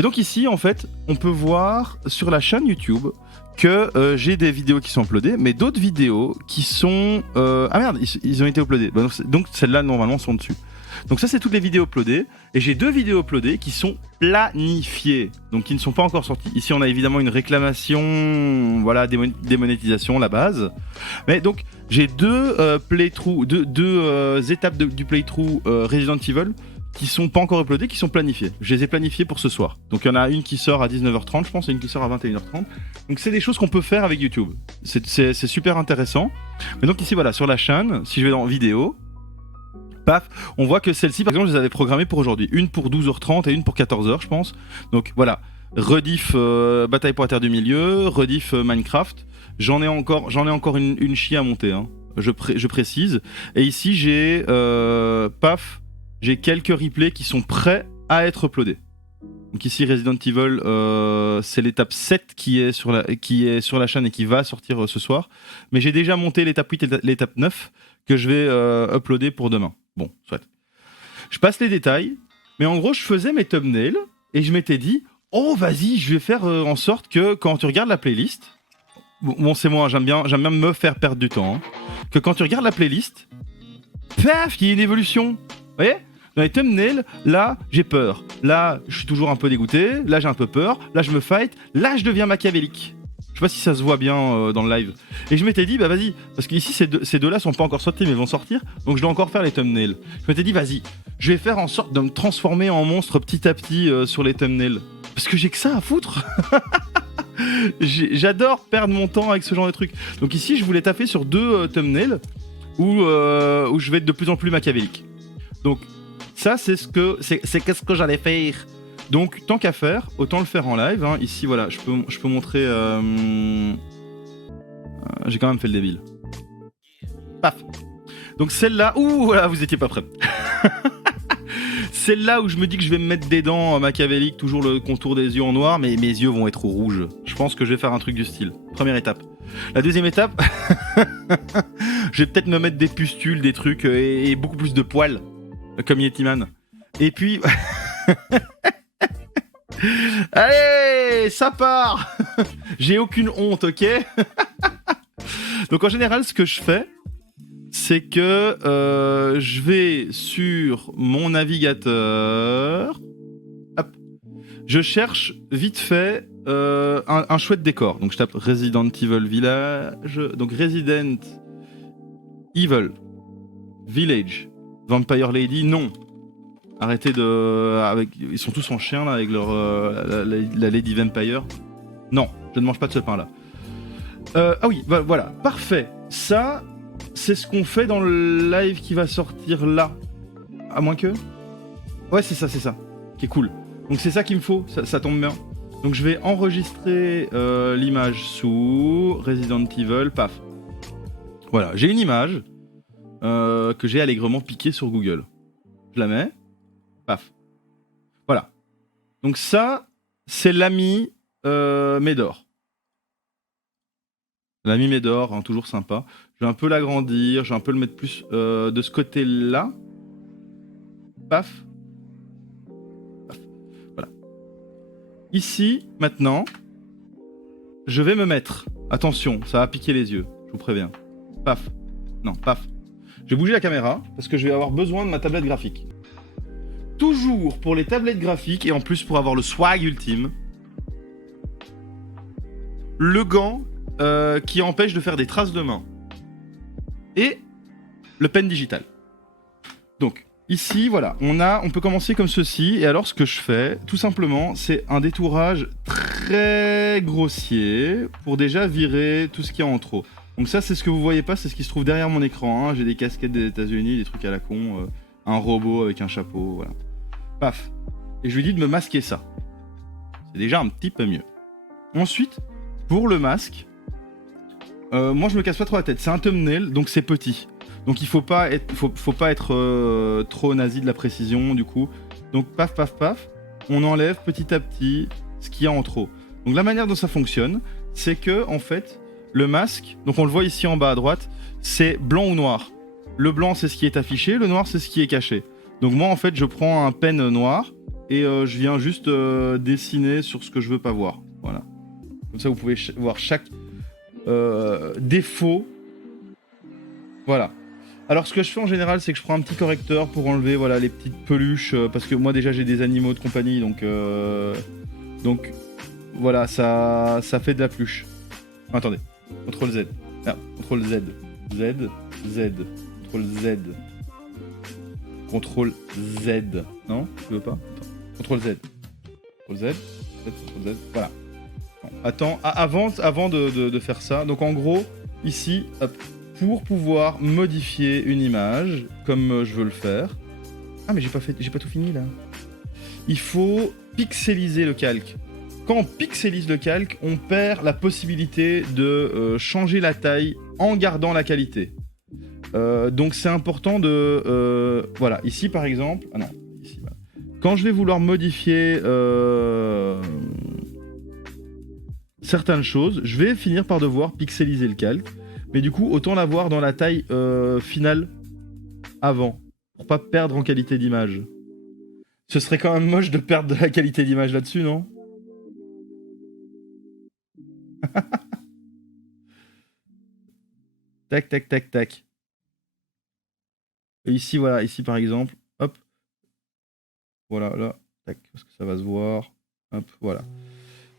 Et donc ici, en fait, on peut voir sur la chaîne YouTube que j'ai des vidéos qui sont uploadées, mais d'autres vidéos qui sont... Ah merde, ils ont été uploadés. Bah, donc celles-là, normalement, sont dessus. Donc ça, c'est toutes les vidéos uploadées. Et j'ai 2 vidéos uploadées qui sont planifiées, donc qui ne sont pas encore sorties. Ici, on a évidemment une réclamation, voilà, démonétisation, la base. Mais donc, j'ai 2 playthroughs, deux étapes du playthrough Resident Evil qui sont pas encore uploadées, qui sont planifiées. Je les ai planifiées pour ce soir. Donc il y en a une qui sort à 19h30, je pense, et une qui sort à 21h30. Donc c'est des choses qu'on peut faire avec YouTube. C'est super intéressant. Mais donc ici, voilà, sur la chaîne, si je vais dans vidéo, paf, on voit que celle-ci, par exemple, je les avais programmées pour aujourd'hui. Une pour 12h30 et une pour 14h, je pense. Donc voilà, rediff Bataille pour la Terre du Milieu, rediff Minecraft. J'en ai encore une chie à monter, hein. Je précise. Et ici, j'ai j'ai quelques replays qui sont prêts à être uploadés. Donc ici, Resident Evil, c'est l'étape 7 qui est sur la chaîne et qui va sortir ce soir. Mais j'ai déjà monté l'étape 8 et l'étape 9 que je vais uploader pour demain. Bon, soit. Je passe les détails, mais en gros, je faisais mes thumbnails et je m'étais dit, oh, vas-y, je vais faire en sorte que quand tu regardes la playlist, bon, c'est moi, j'aime bien me faire perdre du temps, hein, que quand tu regardes la playlist, paf, il y a une évolution. Vous voyez ? Dans les thumbnails, là, j'ai peur. Là, je suis toujours un peu dégoûté. Là, j'ai un peu peur. Là, je me fight. Là, je deviens machiavélique. Je sais pas si ça se voit bien dans le live. Et je m'étais dit, bah vas-y, parce qu'ici, ces deux-là sont pas encore sortis, mais ils vont sortir. Donc, je dois encore faire les thumbnails. Je m'étais dit, vas-y, je vais faire en sorte de me transformer en monstre petit à petit sur les thumbnails. Parce que j'ai que ça à foutre. J'adore perdre mon temps avec ce genre de trucs. Donc ici, je voulais taper sur 2 thumbnails où je vais être de plus en plus machiavélique. Donc, ça, c'est qu'est-ce que j'allais faire. Donc, tant qu'à faire, autant le faire en live. Hein. Ici, voilà, je peux montrer... j'ai quand même fait le débile. Paf. Donc, celle-là... Ouh, voilà, vous étiez pas prêts. Celle-là où je me dis que je vais me mettre des dents machiavéliques, toujours le contour des yeux en noir, mais mes yeux vont être rouges. Je pense que je vais faire un truc du style. Première étape. La deuxième étape, je vais peut-être me mettre des pustules, des trucs et beaucoup plus de poils. Comme Yetiman. Et puis... Allez, ça part. J'ai aucune honte, ok. Donc en général, ce que je fais, c'est que je vais sur mon navigateur. Hop, je cherche vite fait un chouette décor. Donc je tape Resident Evil Village. Donc Resident Evil Village. Vampire Lady, non. Arrêtez de... Ils sont tous en chien là avec leur la Lady Vampire. Non, je ne mange pas de ce pain là. Ah oui, voilà, parfait. Ça, c'est ce qu'on fait dans le live qui va sortir là. À moins que... Ouais, c'est ça. Qui est cool. Donc c'est ça qu'il me faut, ça tombe bien. Donc je vais enregistrer l'image sous Resident Evil, paf. Voilà, j'ai une image que j'ai allègrement piquée sur Google. Je la mets. Paf. Voilà. Donc ça, c'est l'ami Médor. L'ami Médor, hein, toujours sympa. Je vais un peu l'agrandir, je vais un peu le mettre plus de ce côté-là. Paf. Paf. Voilà. Ici, maintenant, je vais me mettre... Attention, ça va piquer les yeux, je vous préviens. Paf. Non, paf. Je vais bouger la caméra parce que je vais avoir besoin de ma tablette graphique. Toujours pour les tablettes graphiques et en plus pour avoir le swag ultime, le gant qui empêche de faire des traces de main et le pen digital. Donc ici, voilà, on peut commencer comme ceci. Et alors ce que je fais, tout simplement, c'est un détourage très grossier pour déjà virer tout ce qu'il y a en trop. Donc ça, c'est ce que vous voyez pas, c'est ce qui se trouve derrière mon écran. Hein. J'ai des casquettes des États-Unis, des trucs à la con, un robot avec un chapeau, voilà. Paf. Et je lui dis de me masquer ça. C'est déjà un petit peu mieux. Ensuite, pour le masque, moi je me casse pas trop la tête. C'est un thumbnail, donc c'est petit. Donc il faut pas être trop nazi de la précision, du coup. Donc paf, paf, paf. On enlève petit à petit ce qu'il y a en trop. Donc la manière dont ça fonctionne, c'est que en fait, le masque, donc on le voit ici en bas à droite, c'est blanc ou noir. Le blanc, c'est ce qui est affiché, le noir, c'est ce qui est caché. Donc moi, en fait, je prends un pen noir et je viens juste dessiner sur ce que je veux pas voir. Voilà. Comme ça, vous pouvez voir chaque défaut. Voilà. Alors, ce que je fais en général, c'est que je prends un petit correcteur pour enlever voilà, les petites peluches, parce que moi, déjà, j'ai des animaux de compagnie, donc voilà, ça fait de la pluche. Attendez. CTRL Z. Ah, CTRL Z. Z. Z. CTRL Z. CTRL Z. Non, tu veux pas? Attends. CTRL Z. CTRL Z. CTRL Z. Voilà. Bon, attends, avant de faire ça, donc en gros, ici, hop, pour pouvoir modifier une image, comme je veux le faire. Ah, mais j'ai pas tout fini là. Il faut pixeliser le calque. Quand on pixelise le calque, on perd la possibilité de changer la taille en gardant la qualité. Donc c'est important de... voilà, ici par exemple... Ah non, ici, voilà. Quand je vais vouloir modifier certaines choses, je vais finir par devoir pixeliser le calque. Mais du coup, autant l'avoir dans la taille finale avant, pour pas perdre en qualité d'image. Ce serait quand même moche de perdre de la qualité d'image là-dessus, non? Tac, tac, tac, tac. Et ici, voilà, ici par exemple, hop. Voilà, là, tac, parce que ça va se voir. Hop, voilà.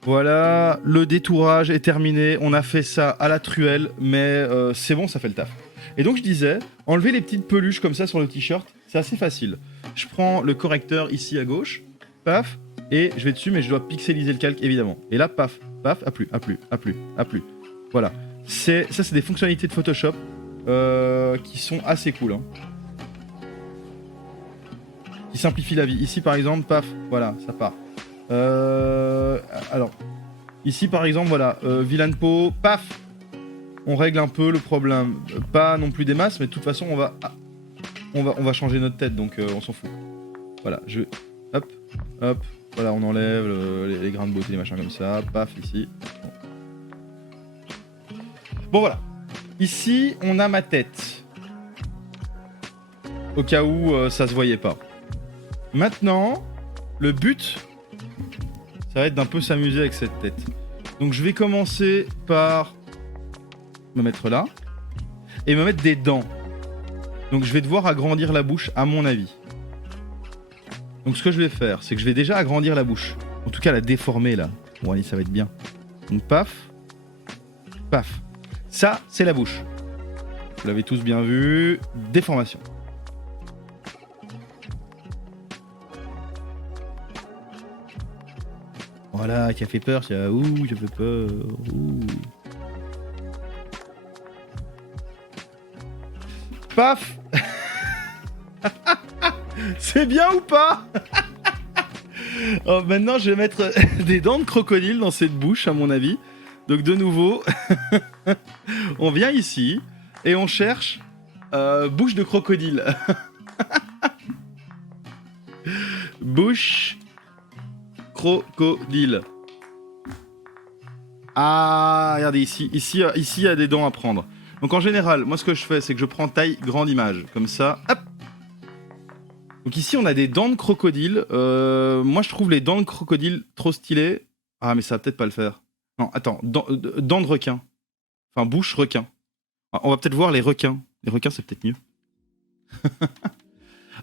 Voilà, le détourage est terminé. On a fait ça à la truelle, mais c'est bon, ça fait le taf. Et donc je disais, enlever les petites peluches comme ça sur le t-shirt, c'est assez facile. Je prends le correcteur ici à gauche, paf, et je vais dessus, mais je dois pixeliser le calque évidemment. Et là, paf, paf, à plus. Voilà. Ça, c'est des fonctionnalités de Photoshop qui sont assez cool. Hein. Qui simplifient la vie. Ici par exemple, paf, voilà, ça part. Alors, ici par exemple, voilà, vilaine peau, paf, on règle un peu le problème. Pas non plus des masses, mais de toute façon, on va changer notre tête, donc on s'en fout. Voilà, hop, hop, voilà, on enlève les grains de beauté, les machins comme ça, paf, ici. Bon, voilà. Ici, on a ma tête. Au cas où ça se voyait pas. Maintenant, le but, ça va être d'un peu s'amuser avec cette tête. Donc je vais commencer par me mettre là et me mettre des dents. Donc je vais devoir agrandir la bouche à mon avis. Donc ce que je vais faire, c'est que je vais déjà agrandir la bouche. En tout cas la déformer là. Bon allez, ça va être bien. Donc paf, paf. Ça, c'est la bouche. Vous l'avez tous bien vu. Déformation. Voilà, qui a fait peur, ouh, j'ai fait peur, ouh. Paf. C'est bien ou pas? Oh, maintenant, je vais mettre des dents de crocodile dans cette bouche, à mon avis. Donc, de nouveau, on vient ici et on cherche bouche de crocodile. Bouche crocodile. Ah, regardez ici, il y a des dents à prendre. Donc en général, moi ce que je fais, c'est que je prends taille grande image, comme ça, hop. Donc ici on a des dents de crocodile. Moi je trouve les dents de crocodile trop stylées. Ah mais ça va peut-être pas le faire. Non, attends, dents de requin. Enfin bouche requin. On va peut-être voir les requins. Les requins c'est peut-être mieux.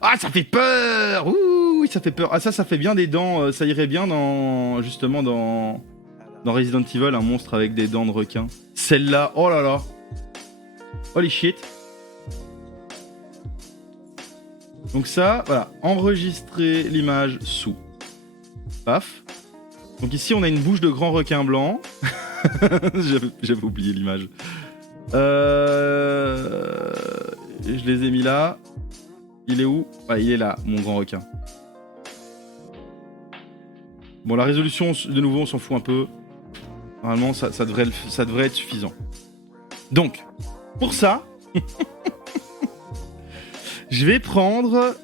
Ah ça fait peur. Ouh, ça fait peur. Ah ça fait bien des dents. Ça irait bien dans justement dans Resident Evil, un monstre avec des dents de requin. Celle-là, oh là là. Holy shit. Donc ça, voilà, enregistrer l'image sous. Paf. Donc ici, on a une bouche de grand requin blanc. J'avais oublié l'image. Je les ai mis là. Il est où? Ah, il est là, mon grand requin. Bon, la résolution, de nouveau, on s'en fout un peu. Normalement, ça devrait être suffisant. Donc, pour ça, je vais prendre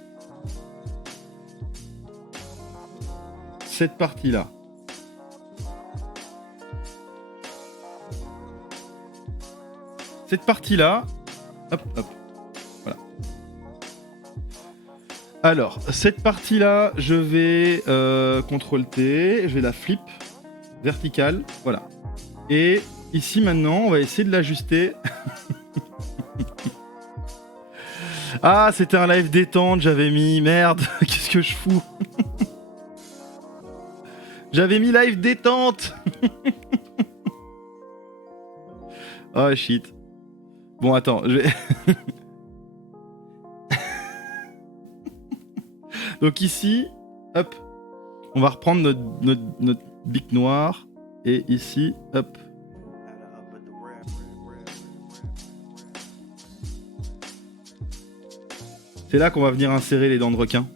cette partie-là. Cette partie-là, hop, hop, voilà. Alors, cette partie-là, je vais CTRL-T, je vais la flip verticale, voilà. Et ici maintenant, on va essayer de l'ajuster. Ah, c'était un live détente, j'avais mis... Merde, qu'est-ce que je fous? J'avais mis live détente. Oh shit. Bon, attends, je vais... Donc ici, hop, on va reprendre notre bic noir. Et ici, hop. C'est là qu'on va venir insérer les dents de requin.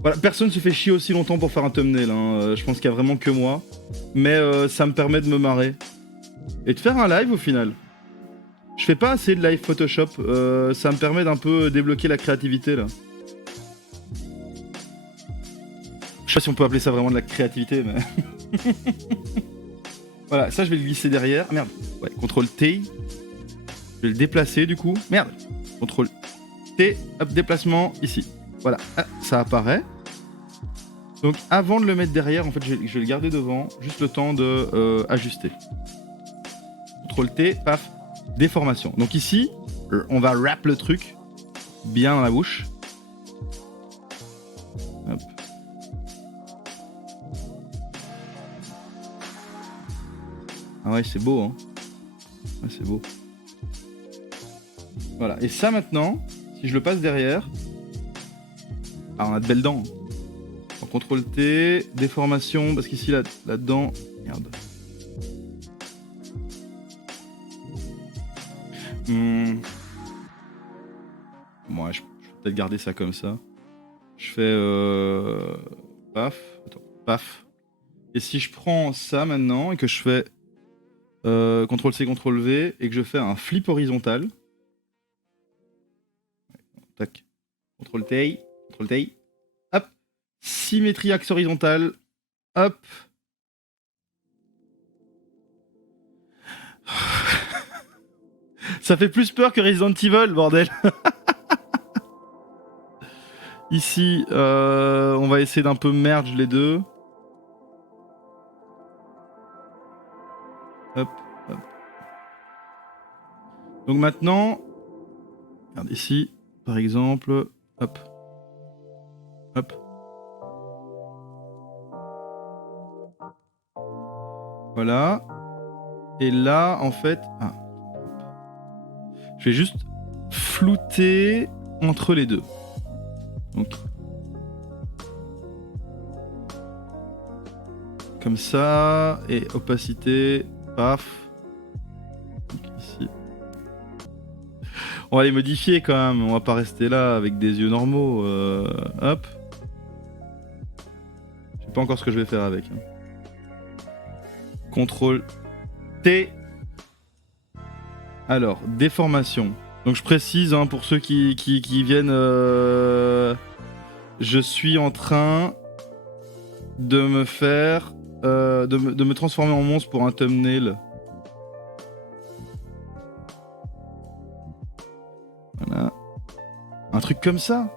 Voilà, personne se fait chier aussi longtemps pour faire un thumbnail, hein. Je pense qu'il y a vraiment que moi. Mais ça me permet de me marrer. Et de faire un live au final. Je fais pas assez de live Photoshop, ça me permet d'un peu débloquer la créativité là. Je sais pas si on peut appeler ça vraiment de la créativité, mais... Voilà, ça je vais le glisser derrière. Ah, merde, ouais, CTRL-T. Je vais le déplacer du coup. Merde, CTRL-T, hop, déplacement ici. Voilà, ah, ça apparaît. Donc avant de le mettre derrière, en fait, je vais le garder devant, juste le temps de ajuster. CTRL-T, paf, déformation. Donc ici, on va wrap le truc bien dans la bouche. Hop. Ah ouais, c'est beau, hein. Ouais, c'est beau. Voilà, et ça maintenant, si je le passe derrière, ah, on a de belles dents. CTRL-T, déformation, parce qu'ici, la dent... Merde. Bon, je vais peut-être garder ça comme ça. Je fais... Paf. Attends, paf. Et si je prends ça maintenant, et que je fais... CTRL-C, CTRL-V, et que je fais un flip horizontal. Tac. CTRL-T, CTRL-T. Hop. Symétrie axe horizontal. Hop. Ça fait plus peur que Resident Evil, bordel. Ici, on va essayer d'un peu merge les deux. Hop, hop. Donc maintenant, regarde ici, par exemple, hop, hop. Voilà. Et là, en fait, ah, je vais juste flouter entre les deux. Donc, comme ça, et opacité, paf. Donc ici. On va les modifier quand même, on va pas rester là avec des yeux normaux. Hop. Je sais pas encore ce que je vais faire avec. Hein. CTRL T. Alors, déformation. Donc je précise, hein, pour ceux qui viennent, je suis en train de me faire, de me transformer en monstre pour un thumbnail. Voilà. Un truc comme ça.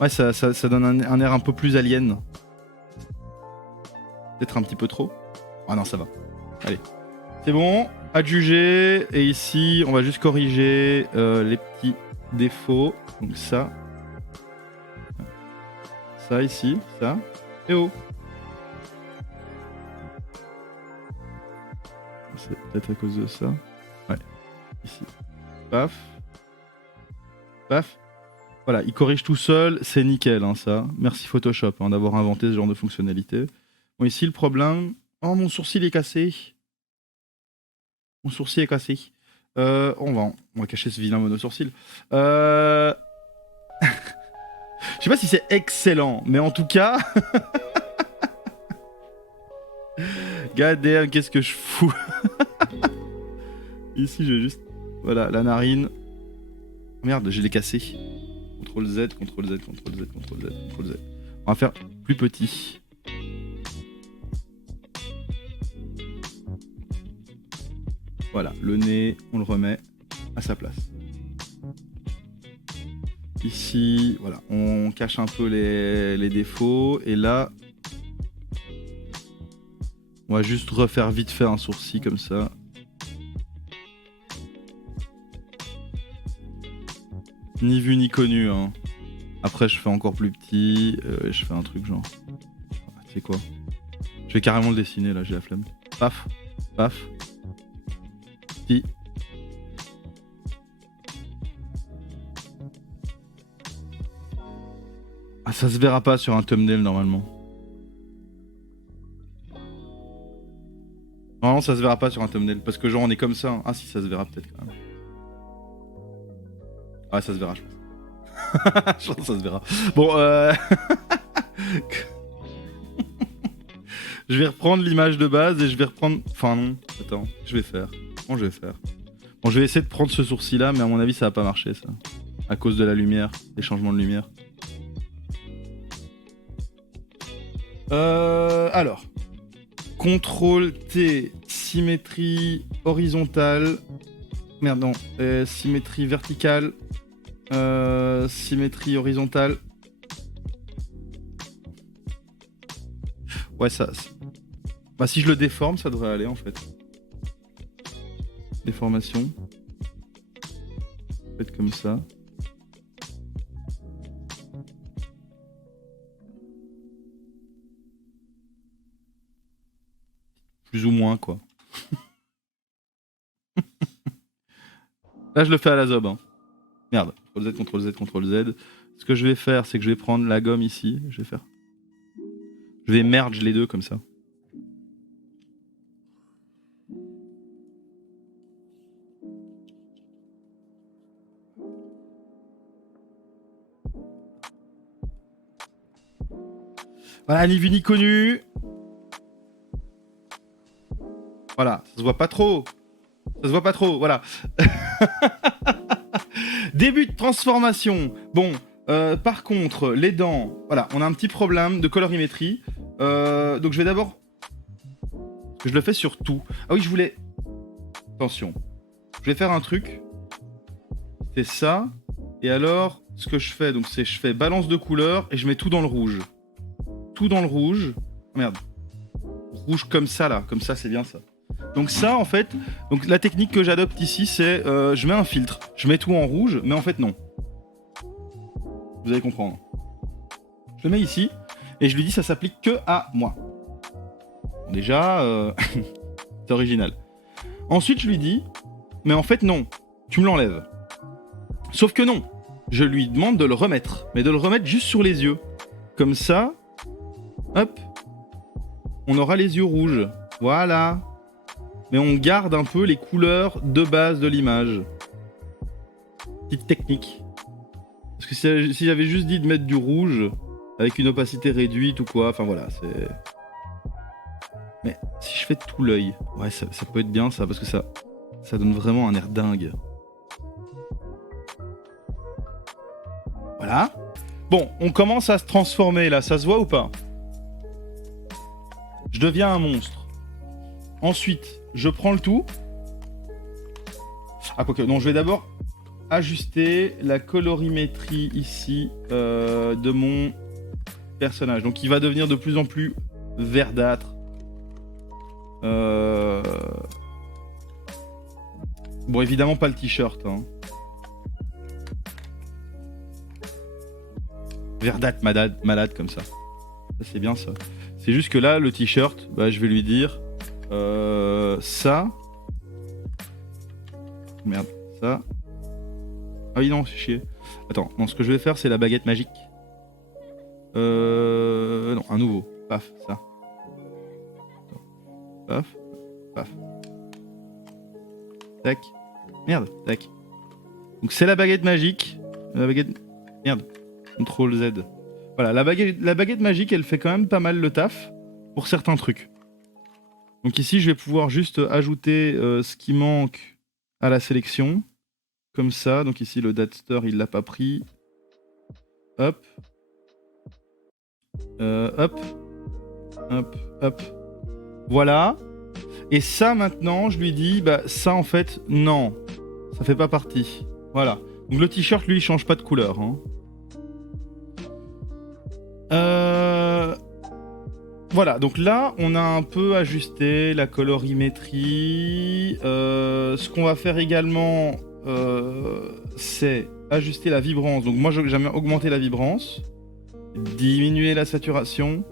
Ouais, ça donne un air un peu plus alien. Peut-être un petit peu trop. Ah non, ça va. Allez. C'est bon. Adjuger. Et ici, on va juste corriger les petits défauts. Donc ça. Ça ici. Ça. Et oh. C'est peut-être à cause de ça. Ouais. Ici. Paf. Paf. Voilà, il corrige tout seul, c'est nickel, hein, ça. Merci Photoshop hein, d'avoir inventé ce genre de fonctionnalité. Bon, ici, le problème... Oh, mon sourcil est cassé. Mon sourcil est cassé. On va cacher ce vilain mono-sourcil. Je sais pas si c'est excellent, mais en tout cas... God damn, qu'est-ce que je fous. Ici, je vais juste... Voilà, la narine. Merde, je l'ai cassé. CTRL Z, CTRL Z, CTRL Z, CTRL Z, CTRL Z. On va faire plus petit. Voilà, le nez, on le remet à sa place. Ici, voilà, on cache un peu les défauts. Et là, on va juste refaire vite fait un sourcil comme ça. Ni vu ni connu, hein. Après, je fais encore plus petit. Je fais un truc genre... Tu sais quoi? Je vais carrément le dessiner, là, j'ai la flemme. Paf, paf. Si. Ah, ça se verra pas sur un thumbnail, normalement. Normalement, ça se verra pas sur un thumbnail. Parce que genre, on est comme ça. Hein. Ah si, ça se verra peut-être quand même. Ah, ça se verra, je pense. Je pense que ça se verra. Bon, je vais reprendre l'image de base et je vais reprendre... Enfin non, attends, je vais faire. Comment je vais faire? Bon, je vais essayer de prendre ce sourcil là, mais à mon avis ça va pas marcher ça. À cause de la lumière, des changements de lumière. Alors. CTRL T, symétrie horizontale. Merde non, symétrie verticale. Symétrie horizontale. Ouais, ça... Bah si je le déforme, ça devrait aller en fait. Déformation. Faites comme ça. Plus ou moins quoi. Là je le fais à la zob. Hein. Merde. CTRL Z, CTRL Z, CTRL Z. Ce que je vais faire, c'est que je vais prendre la gomme ici. Je vais merge les deux comme ça. Voilà, ni vu ni connu. Voilà, ça se voit pas trop. Ça se voit pas trop, voilà. Début de transformation. Bon, par contre, les dents, voilà, on a un petit problème de colorimétrie. Donc je vais d'abord... Je le fais sur tout. Ah oui, je voulais... Attention. Je vais faire un truc. C'est ça. Et alors, ce que je fais, donc c'est je fais balance de couleur et je mets tout dans le rouge. Tout dans le rouge. Oh, merde. Rouge comme ça, là. Comme ça, c'est bien ça. Donc ça, en fait... Donc la technique que j'adopte ici, c'est... je mets un filtre. Je mets tout en rouge, mais en fait, non. Vous allez comprendre. Je le mets ici. Et je lui dis, ça s'applique que à moi. Déjà, c'est original. Ensuite, je lui dis, mais en fait, non. Tu me l'enlèves. Sauf que non. Je lui demande de le remettre. Mais de le remettre juste sur les yeux. Comme ça... Hop. On aura les yeux rouges. Voilà. Mais on garde un peu les couleurs de base de l'image. Petite technique. Parce que si j'avais juste dit de mettre du rouge, avec une opacité réduite ou quoi, enfin voilà, c'est... Mais si je fais tout l'œil, ouais, ça peut être bien ça, parce que ça donne vraiment un air dingue. Voilà. Bon, on commence à se transformer là, ça se voit ou pas? Je deviens un monstre. Ensuite, je prends le tout. Ah, quoique, non, je vais d'abord ajuster la colorimétrie ici de mon personnage. Donc, il va devenir de plus en plus verdâtre. Bon, évidemment, pas le t-shirt. Hein. Verdâtre, malade comme ça. Ça, c'est bien ça. C'est juste que là, le t-shirt, bah, je vais lui dire ça. Merde, ça. Ah oui, non, c'est chier. Attends, non, ce que je vais faire, c'est la baguette magique. Non, un nouveau. Paf, ça. Attends. Paf, paf. Tac. Merde, tac. Donc c'est la baguette magique. La baguette... Merde. CTRL Z. Voilà, la baguette magique, elle fait quand même pas mal le taf pour certains trucs. Donc ici, je vais pouvoir juste ajouter ce qui manque à la sélection. Comme ça. Donc ici, le Datster, il l'a pas pris. Hop. Hop. Hop. Hop. Voilà. Et ça, maintenant, je lui dis, bah ça, en fait, non. Ça fait pas partie. Voilà. Donc le t-shirt, lui, il change pas de couleur. Hein. Voilà, donc là, on a un peu ajusté la colorimétrie. Ce qu'on va faire également, c'est ajuster la vibrance. Donc moi, j'aime augmenter la vibrance, diminuer la saturation.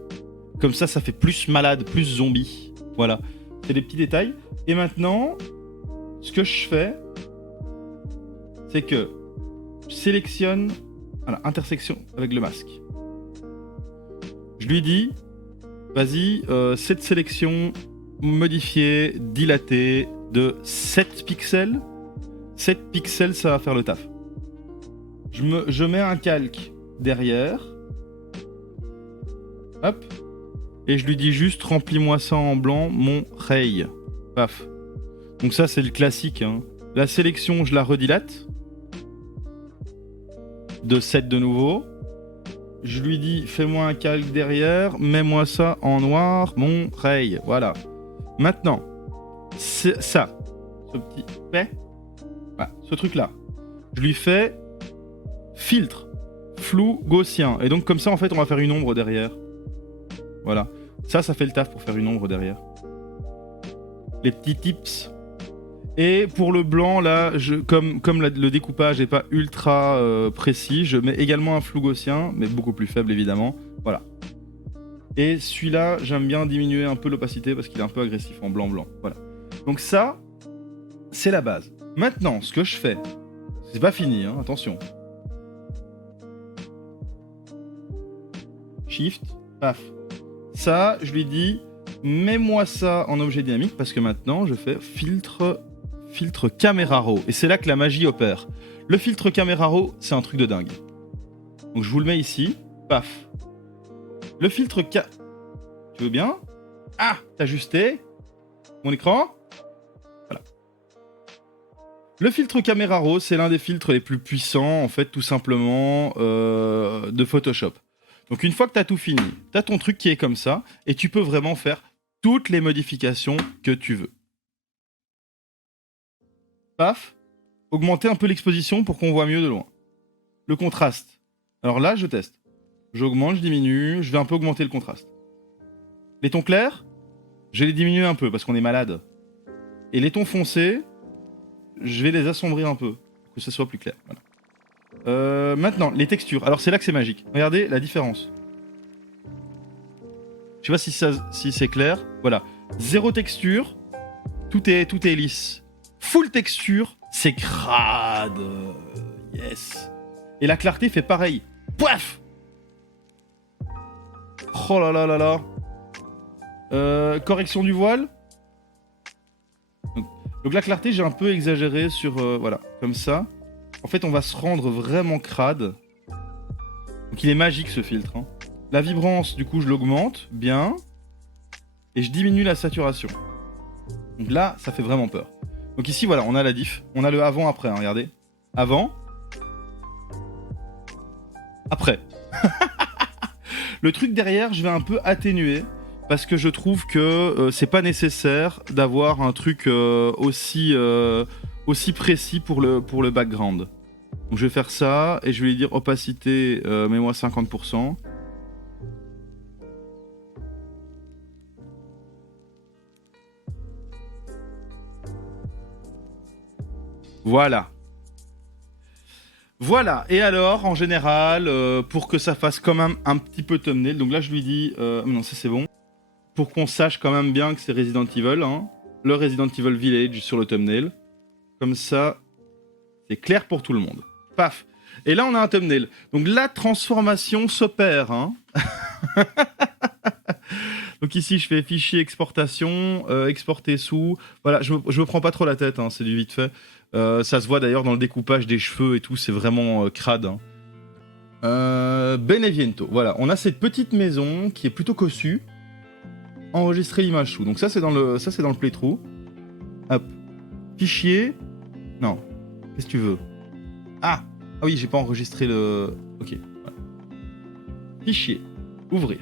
Comme ça fait plus malade, plus zombie. Voilà, c'est des petits détails. Et maintenant, ce que je fais, c'est que je sélectionne intersection avec le masque. Je lui dis, vas-y, cette sélection modifiée, dilatée de 7 pixels. 7 pixels, ça va faire le taf. Je mets un calque derrière. Hop. Et je lui dis juste, remplis-moi ça en blanc, mon ray. Paf. Donc ça, c'est le classique. Hein. La sélection, je la redilate. De 7 de nouveau. Je lui dis, fais-moi un calque derrière, mets-moi ça en noir, mon ray. Voilà. Maintenant, c'est ça. Ce petit fait. Voilà, ce truc-là. Je lui fais filtre, flou gaussien. Et donc, comme ça, en fait, on va faire une ombre derrière. Voilà. Ça fait le taf pour faire une ombre derrière. Les petits tips. Et pour le blanc, là, comme le découpage n'est pas ultra précis, je mets également un flou gaussien, mais beaucoup plus faible, évidemment. Voilà. Et celui-là, j'aime bien diminuer un peu l'opacité parce qu'il est un peu agressif en blanc-blanc. Voilà. Donc ça, c'est la base. Maintenant, ce que je fais, c'est pas fini, hein, attention. Shift, paf. Ça, je lui dis, mets-moi ça en objet dynamique parce que maintenant, je fais filtre caméra raw. Et c'est là que la magie opère. Le filtre caméra raw, c'est un truc de dingue. Donc je vous le mets ici, paf. Le filtre Tu veux bien? Ah, t'as ajusté mon écran. Voilà. Le filtre caméra raw, c'est l'un des filtres les plus puissants, en fait, tout simplement, de Photoshop. Donc une fois que tu as tout fini, tu as ton truc qui est comme ça, et tu peux vraiment faire toutes les modifications que tu veux. Paf, augmenter un peu l'exposition pour qu'on voit mieux de loin. Le contraste. Alors là, je teste. J'augmente, je diminue, je vais un peu augmenter le contraste. Les tons clairs, je vais les diminuer un peu parce qu'on est malade. Et les tons foncés, je vais les assombrir un peu pour que ce soit plus clair. Voilà. Maintenant, les textures. Alors c'est là que c'est magique. Regardez la différence. Je sais pas si c'est clair. Voilà. Zéro texture, tout est lisse. Full texture, c'est crade. Yes. Et la clarté fait pareil. Pouaf. Oh là là là là. Correction du voile. Donc la clarté, j'ai un peu exagéré sur... voilà, comme ça. En fait, on va se rendre vraiment crade. Donc il est magique ce filtre. Hein. La vibrance, du coup, je l'augmente. Bien. Et je diminue la saturation. Donc là, ça fait vraiment peur. Donc ici, voilà, on a la diff. On a le avant-après, hein, regardez. Avant. Après. Le truc derrière, je vais un peu atténuer. Parce que je trouve que c'est pas nécessaire d'avoir un truc aussi précis pour le background. Donc je vais faire ça et je vais lui dire opacité, mets-moi 50%. Voilà. Voilà, et alors, en général, pour que ça fasse quand même un petit peu thumbnail, donc là je lui dis, non ça c'est bon, pour qu'on sache quand même bien que c'est Resident Evil, hein, le Resident Evil Village sur le thumbnail, comme ça, c'est clair pour tout le monde. Paf. Et là on a un thumbnail, donc la transformation s'opère, hein. Donc ici je fais fichier exportation, exporter sous, voilà, je me prends pas trop la tête, hein, c'est du vite fait. Ça se voit d'ailleurs dans le découpage des cheveux et tout, c'est vraiment crade. Hein. Beneviento, voilà, on a cette petite maison qui est plutôt cossue. Enregistrer l'image sous, donc ça c'est dans le playthrough. Hop, fichier, non, qu'est-ce que tu veux? Ah oui, j'ai pas enregistré le... Ok, voilà. Fichier, ouvrir.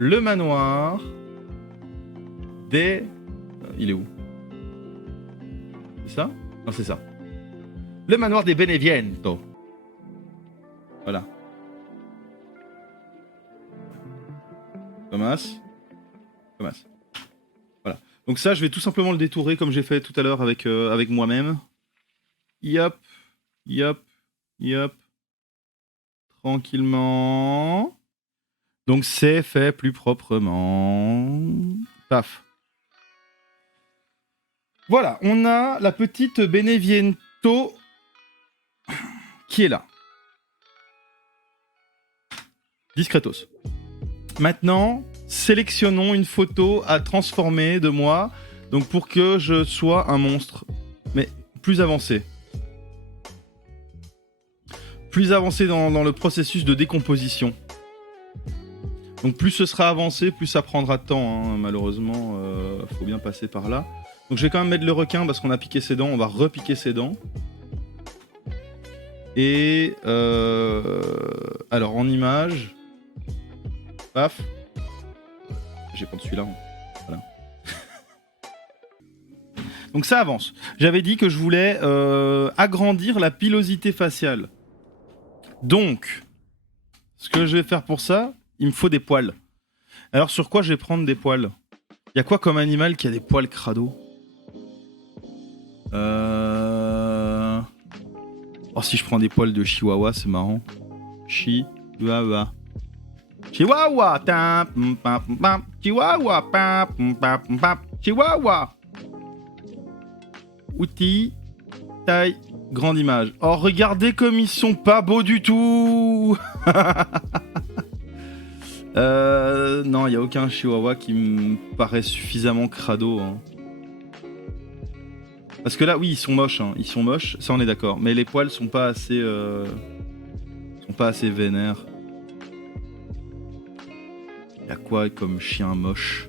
Le manoir des... il est où? C'est ça? Non, c'est ça. Le manoir des Beneviento. Voilà. Comme as. Comme as. Voilà. Donc ça, je vais tout simplement le détourer comme j'ai fait tout à l'heure avec, avec moi-même. Yop. Yop. Yop. Tranquillement. Donc c'est fait plus proprement. Paf. Voilà, on a la petite Beneviento qui est là. Discretos. Maintenant, sélectionnons une photo à transformer de moi, donc pour que je sois un monstre, mais plus avancé. Plus avancé dans le processus de décomposition. Donc plus ce sera avancé, plus ça prendra de temps, hein. Malheureusement, faut bien passer par là. Donc je vais quand même mettre le requin parce qu'on a piqué ses dents, on va repiquer ses dents. Et alors en image, paf, j'ai pas de celui-là. Voilà. Donc ça avance. J'avais dit que je voulais agrandir la pilosité faciale. Donc, ce que je vais faire pour ça, il me faut des poils. Alors sur quoi je vais prendre des poils? Il y a quoi comme animal qui a des poils crado? Oh, si je prends des poils de chihuahua, c'est marrant. Chihuahua. Chihuahua. Chihuahua. Chihuahua. Outil. Taille. Grande image. Oh, regardez comme ils sont pas beaux du tout. Non, il n'y a aucun chihuahua qui me paraît suffisamment crado. Hein. Parce que là, oui, ils sont moches, hein. Ils sont moches, ça on est d'accord. Mais les poils sont pas assez vénères. Il y a quoi comme chien moche?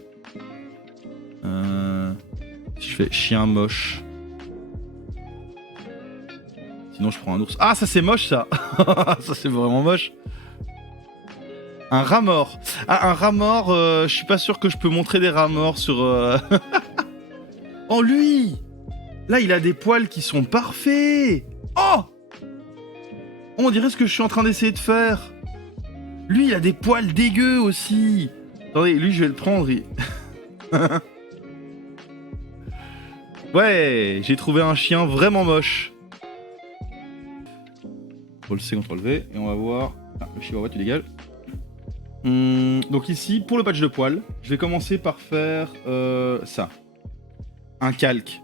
Si je fais chien moche. Sinon je prends un ours. Ah, ça c'est moche ça. Ça c'est vraiment moche. Un rat mort. Ah, un rat mort, je suis pas sûr que je peux montrer des rats morts sur... Oh lui! Là, il a des poils qui sont parfaits. Oh! On dirait ce que je suis en train d'essayer de faire. Lui, il a des poils dégueux aussi. Attendez, lui, je vais le prendre. Ouais, j'ai trouvé un chien vraiment moche. CTRL-C, CTRL-V, et on va voir... Ah, le chihuahua, tu dégages. Donc ici, pour le patch de poils, je vais commencer par faire ça. Un calque.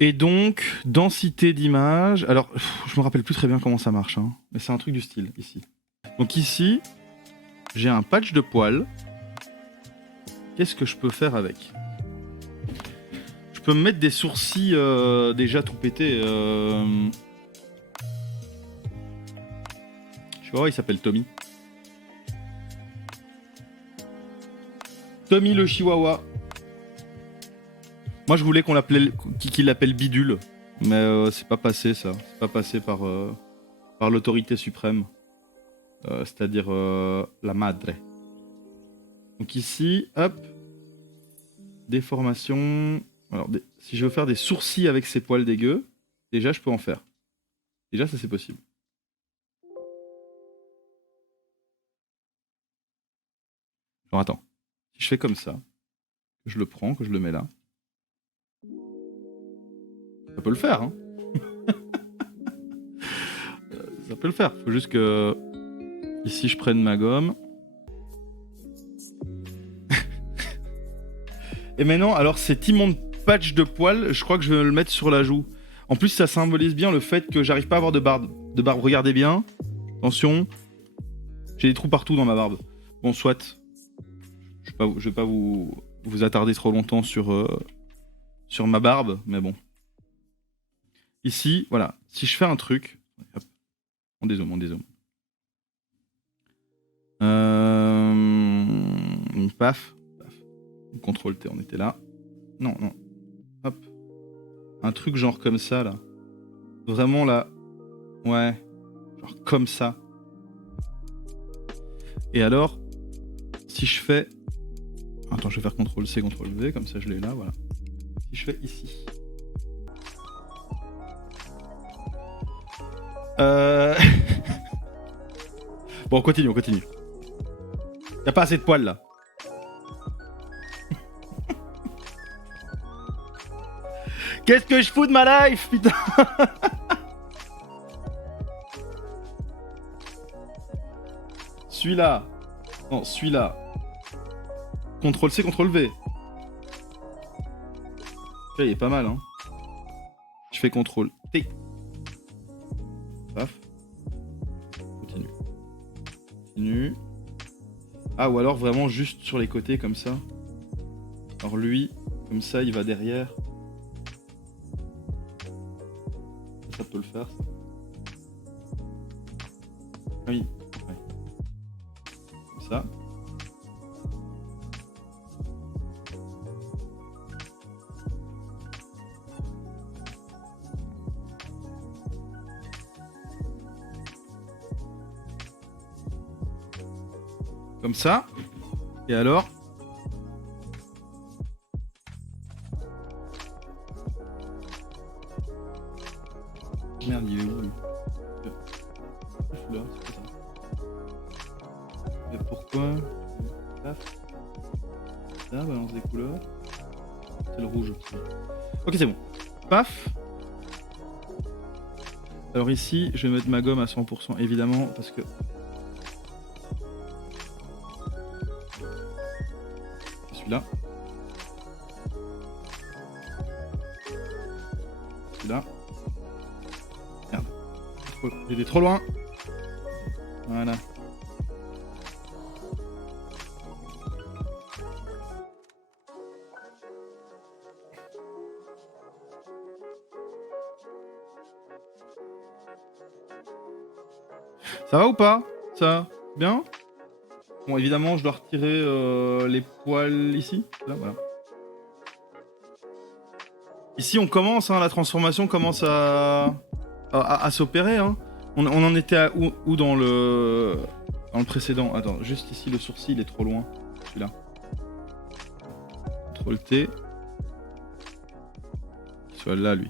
Et donc, densité d'image... Alors, je me rappelle plus très bien comment ça marche, hein, mais c'est un truc du style, ici. Donc ici, j'ai un patch de poils. Qu'est-ce que je peux faire avec? Je peux me mettre des sourcils déjà tout pétés. Je sais pas, il s'appelle Tommy. Tommy le chihuahua. Moi je voulais qu'on l'appelle, qu'il l'appelle Bidule, mais c'est pas passé ça. C'est pas passé par l'autorité suprême, c'est-à-dire la madre. Donc ici, hop, déformation. Alors si je veux faire des sourcils avec ces poils dégueux, déjà je peux en faire. Déjà ça c'est possible. Alors attends, si je fais comme ça, que je le prends, que je le mets là. Ça peut le faire, hein. Ça peut le faire. Faut juste que... Ici, je prenne ma gomme. Et maintenant, alors cet immonde patch de poils, je crois que je vais le mettre sur la joue. En plus, ça symbolise bien le fait que j'arrive pas à avoir de barbe. Regardez bien. Attention. J'ai des trous partout dans ma barbe. Bon, soit. Je vais pas vous attarder trop longtemps sur ma barbe, mais bon. Ici, voilà, si je fais un truc... Hop, on dézoome, on dézoome. Paf, paf. CTRL T, on était là. Non, non. Hop. Un truc genre comme ça, là. Vraiment, là. Ouais. Genre comme ça. Et alors, si je fais... Attends, je vais faire CTRL C, CTRL V, comme ça je l'ai là, voilà. Si je fais ici... Bon, on continue, on continue. Y a pas assez de poils là. Qu'est-ce que je fous de ma life, putain? Celui-là. Non, celui-là. CTRL-C, CTRL-V. Il est pas mal, hein. Je fais CTRL-T. Paf. Continue. Continue. Ah, ou alors vraiment juste sur les côtés, comme ça. Alors lui, comme ça, il va derrière. Ça peut le faire, ça. Ah oui. Ouais. Comme ça. Comme ça. Et alors? Merde, il est où lui? Là, c'est pas ça. Mais pourquoi? Paf. Là, balance des couleurs. C'est le rouge. Ok, c'est bon. Paf. Alors ici, je vais mettre ma gomme à 100% évidemment parce que... Celui-là. Celui-là. Merde. J'étais trop loin. Voilà. Ça va ou pas? Ça? Bien? Bon, évidemment, je dois retirer les poils ici. Là, voilà. Ici, on commence, hein, la transformation commence à s'opérer. Hein. On en était à où dans le précédent? Attends, juste ici, le sourcil est trop loin. Celui-là. CTRL T. Qu'il soit là, lui.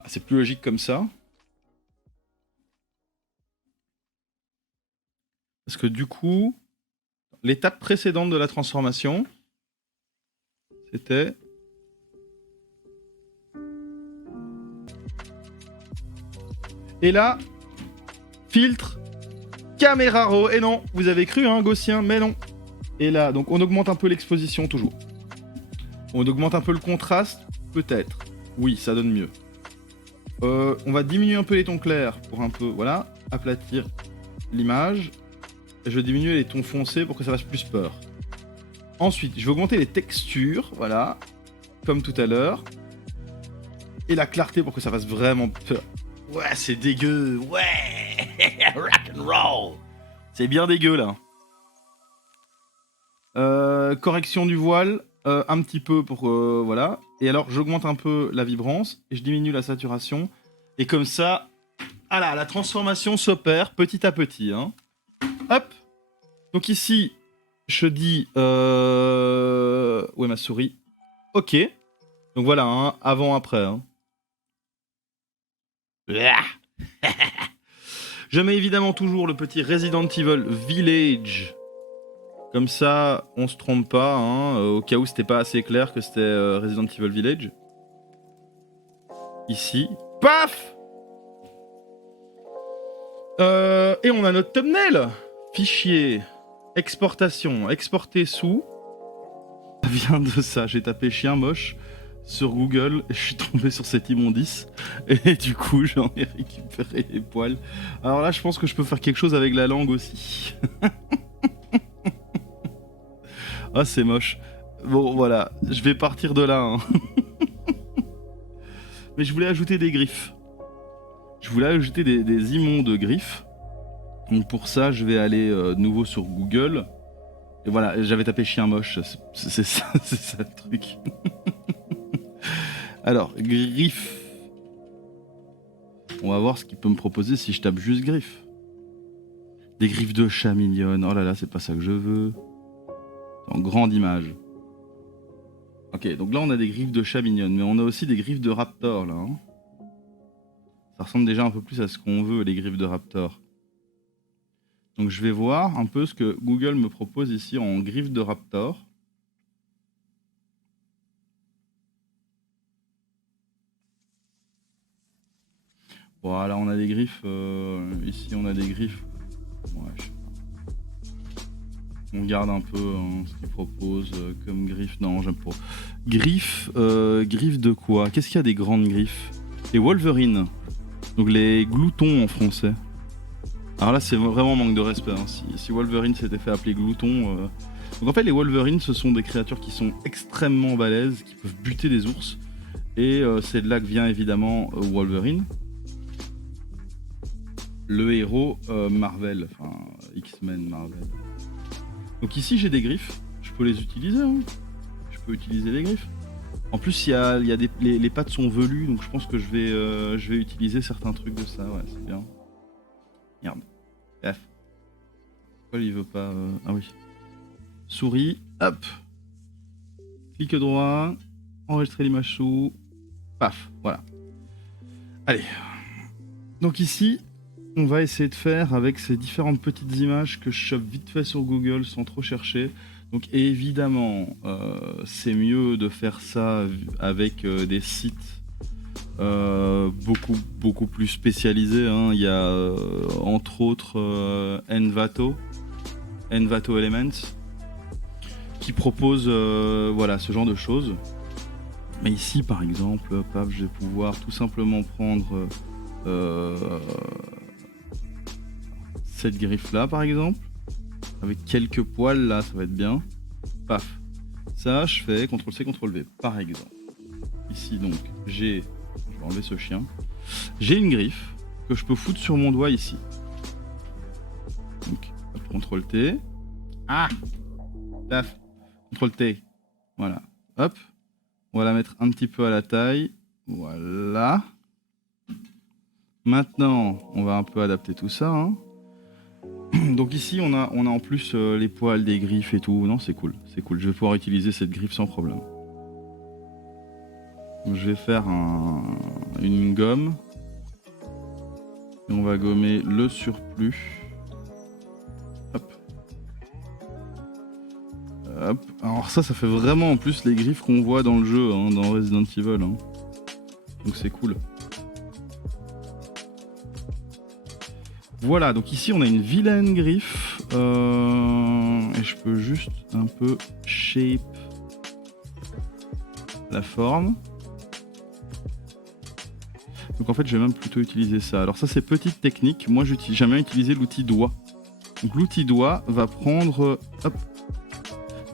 Ah, c'est plus logique comme ça. Parce que du coup, l'étape précédente de la transformation, c'était... Et là, filtre, caméra raw. Et non, vous avez cru, hein, gaussien, mais non. Et là, donc on augmente un peu l'exposition, toujours. On augmente un peu le contraste, peut-être. Oui, ça donne mieux. On va diminuer un peu les tons clairs pour un peu, voilà, aplatir l'image. Et je vais diminuer les tons foncés pour que ça fasse plus peur. Ensuite, je vais augmenter les textures, voilà, comme tout à l'heure. Et la clarté pour que ça fasse vraiment peur. Ouais, c'est dégueu, ouais. Rock'n'roll. C'est bien dégueu là. Correction du voile, un petit peu pour voilà. Et alors j'augmente un peu la vibrance et je diminue la saturation. Et comme ça, ah là, la transformation s'opère petit à petit. Hein. Hop. Donc ici, je dis où est ma souris? Ok. Donc voilà, hein, avant après. Hein. Je mets évidemment toujours le petit Resident Evil Village. Comme ça, on se trompe pas, hein, au cas où c'était pas assez clair que c'était Resident Evil Village. Ici. Paf. Et on a notre thumbnail. Fichier. Exportation. Exporter sous. Ça vient de ça. J'ai tapé chien moche sur Google et je suis tombé sur cette immondice. Et du coup, j'en ai récupéré les poils. Alors là, je pense que je peux faire quelque chose avec la langue aussi. Ah, c'est moche. Bon, voilà. Je vais partir de là. Hein. Mais je voulais ajouter des griffes. Je voulais ajouter des immondes griffes. Donc pour ça, je vais aller de nouveau sur Google. Et voilà, j'avais tapé chien moche. C'est ça, c'est ça le truc. Alors, griffes. On va voir ce qu'il peut me proposer si je tape juste griffes. Des griffes de chat mignonnes. Oh là là, c'est pas ça que je veux. En grande image. Ok, donc là on a des griffes de chat mignonnes, mais on a aussi des griffes de raptor là. Hein. Ça ressemble déjà un peu plus à ce qu'on veut, les griffes de raptor. Donc je vais voir un peu ce que Google me propose ici en griffe de Raptor. Voilà, on a des griffes. Ici, on a des griffes. Ouais, je sais pas. On regarde un peu ce qu'ils proposent comme griffe. Non, j'aime pas. Griffes de quoi? Qu'est-ce qu'il y a des grandes griffes? Les Wolverine. Donc les gloutons en français. Alors là, c'est vraiment manque de respect. Hein. Si Wolverine s'était fait appeler glouton. Donc en fait, les Wolverine, ce sont des créatures qui sont extrêmement balèzes, qui peuvent buter des ours. Et c'est de là que vient évidemment Wolverine. Le héros Marvel, enfin X-Men Marvel. Donc ici j'ai des griffes, je peux les utiliser, hein. Je peux utiliser les griffes. En plus il y a les pattes sont velues, donc je pense que je vais utiliser certains trucs de ça, ouais c'est bien. Merde. F. Pourquoi il veut pas... Ah oui. Souris, hop. Clic droit, enregistrer l'image sous, paf, voilà. Allez. Donc ici, on va essayer de faire avec ces différentes petites images que je chope vite fait sur Google sans trop chercher. Donc évidemment, c'est mieux de faire ça avec des sites beaucoup plus spécialisés. Hein. Il y a entre autres Envato Elements, qui propose voilà, ce genre de choses. Mais ici par exemple, paf, je vais pouvoir tout simplement prendre cette griffe là par exemple, avec quelques poils là, ça va être bien. Paf. Ça, je fais CTRL-C, CTRL-V par exemple. Ici donc, je vais enlever ce chien. J'ai une griffe que je peux foutre sur mon doigt ici. Donc, CTRL-T. Ah, paf. CTRL-T. Voilà. Hop. On va la mettre un petit peu à la taille. Voilà. Maintenant, on va un peu adapter tout ça. Hein. Donc ici, on a en plus les poils des griffes et tout. Non, c'est cool. C'est cool. Je vais pouvoir utiliser cette griffe sans problème. Donc, je vais faire une gomme. Et on va gommer le surplus. Hop. Hop. Alors ça fait vraiment en plus les griffes qu'on voit dans le jeu, hein, dans Resident Evil. Hein. Donc c'est cool. Voilà, donc ici on a une vilaine griffe. Et je peux juste un peu shape la forme. Donc en fait je vais même plutôt utiliser ça. Alors ça c'est petite technique. Moi j'aime bien utiliser l'outil doigt. Donc l'outil doigt va prendre... hop,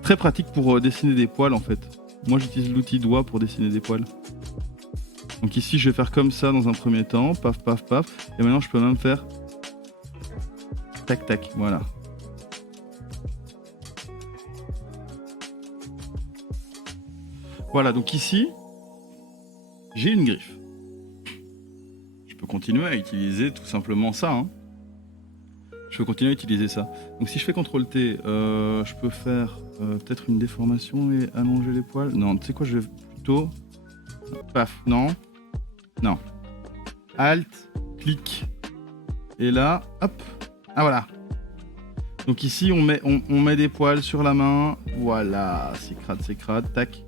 très pratique pour dessiner des poils en fait. Moi j'utilise l'outil doigt pour dessiner des poils. Donc ici je vais faire comme ça dans un premier temps. Paf paf paf. Et maintenant je peux même faire... tac tac, voilà. Voilà, donc ici, j'ai une griffe. Je peux continuer à utiliser tout simplement ça. Hein. Je peux continuer à utiliser ça. Donc si je fais CTRL-T, je peux faire peut-être une déformation et allonger les poils. Non, tu sais quoi, je vais plutôt... Paf, non. Non. Alt, clic. Et là, hop. Ah voilà. Donc ici, on met des poils sur la main. Voilà, c'est crade, tac.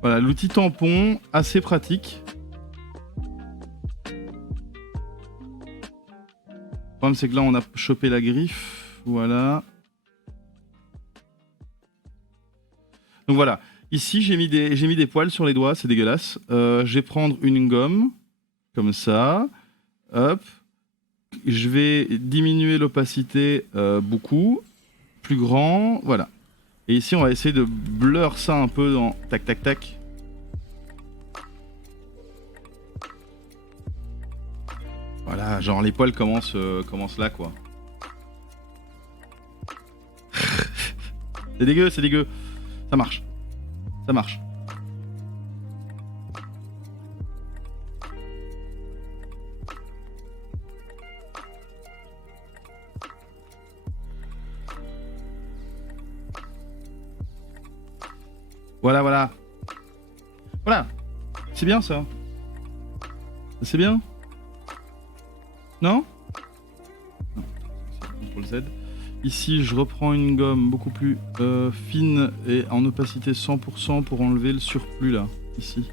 Voilà, l'outil tampon, assez pratique. Le problème, c'est que là, on a chopé la griffe. Voilà. Donc voilà. Ici, j'ai mis des poils sur les doigts, c'est dégueulasse. Je vais prendre une gomme, comme ça. Hop. Je vais diminuer l'opacité beaucoup. Plus grand, voilà. Et ici, on va essayer de blur ça un peu dans... Tac, tac, tac. Voilà, genre les poils commencent là, quoi. C'est dégueu, c'est dégueu. Ça marche. Ça marche. Voilà, voilà. C'est bien ça. C'est bien. Non? Non. CTRL Z. Ici, je reprends une gomme beaucoup plus fine et en opacité 100% pour enlever le surplus là, ici.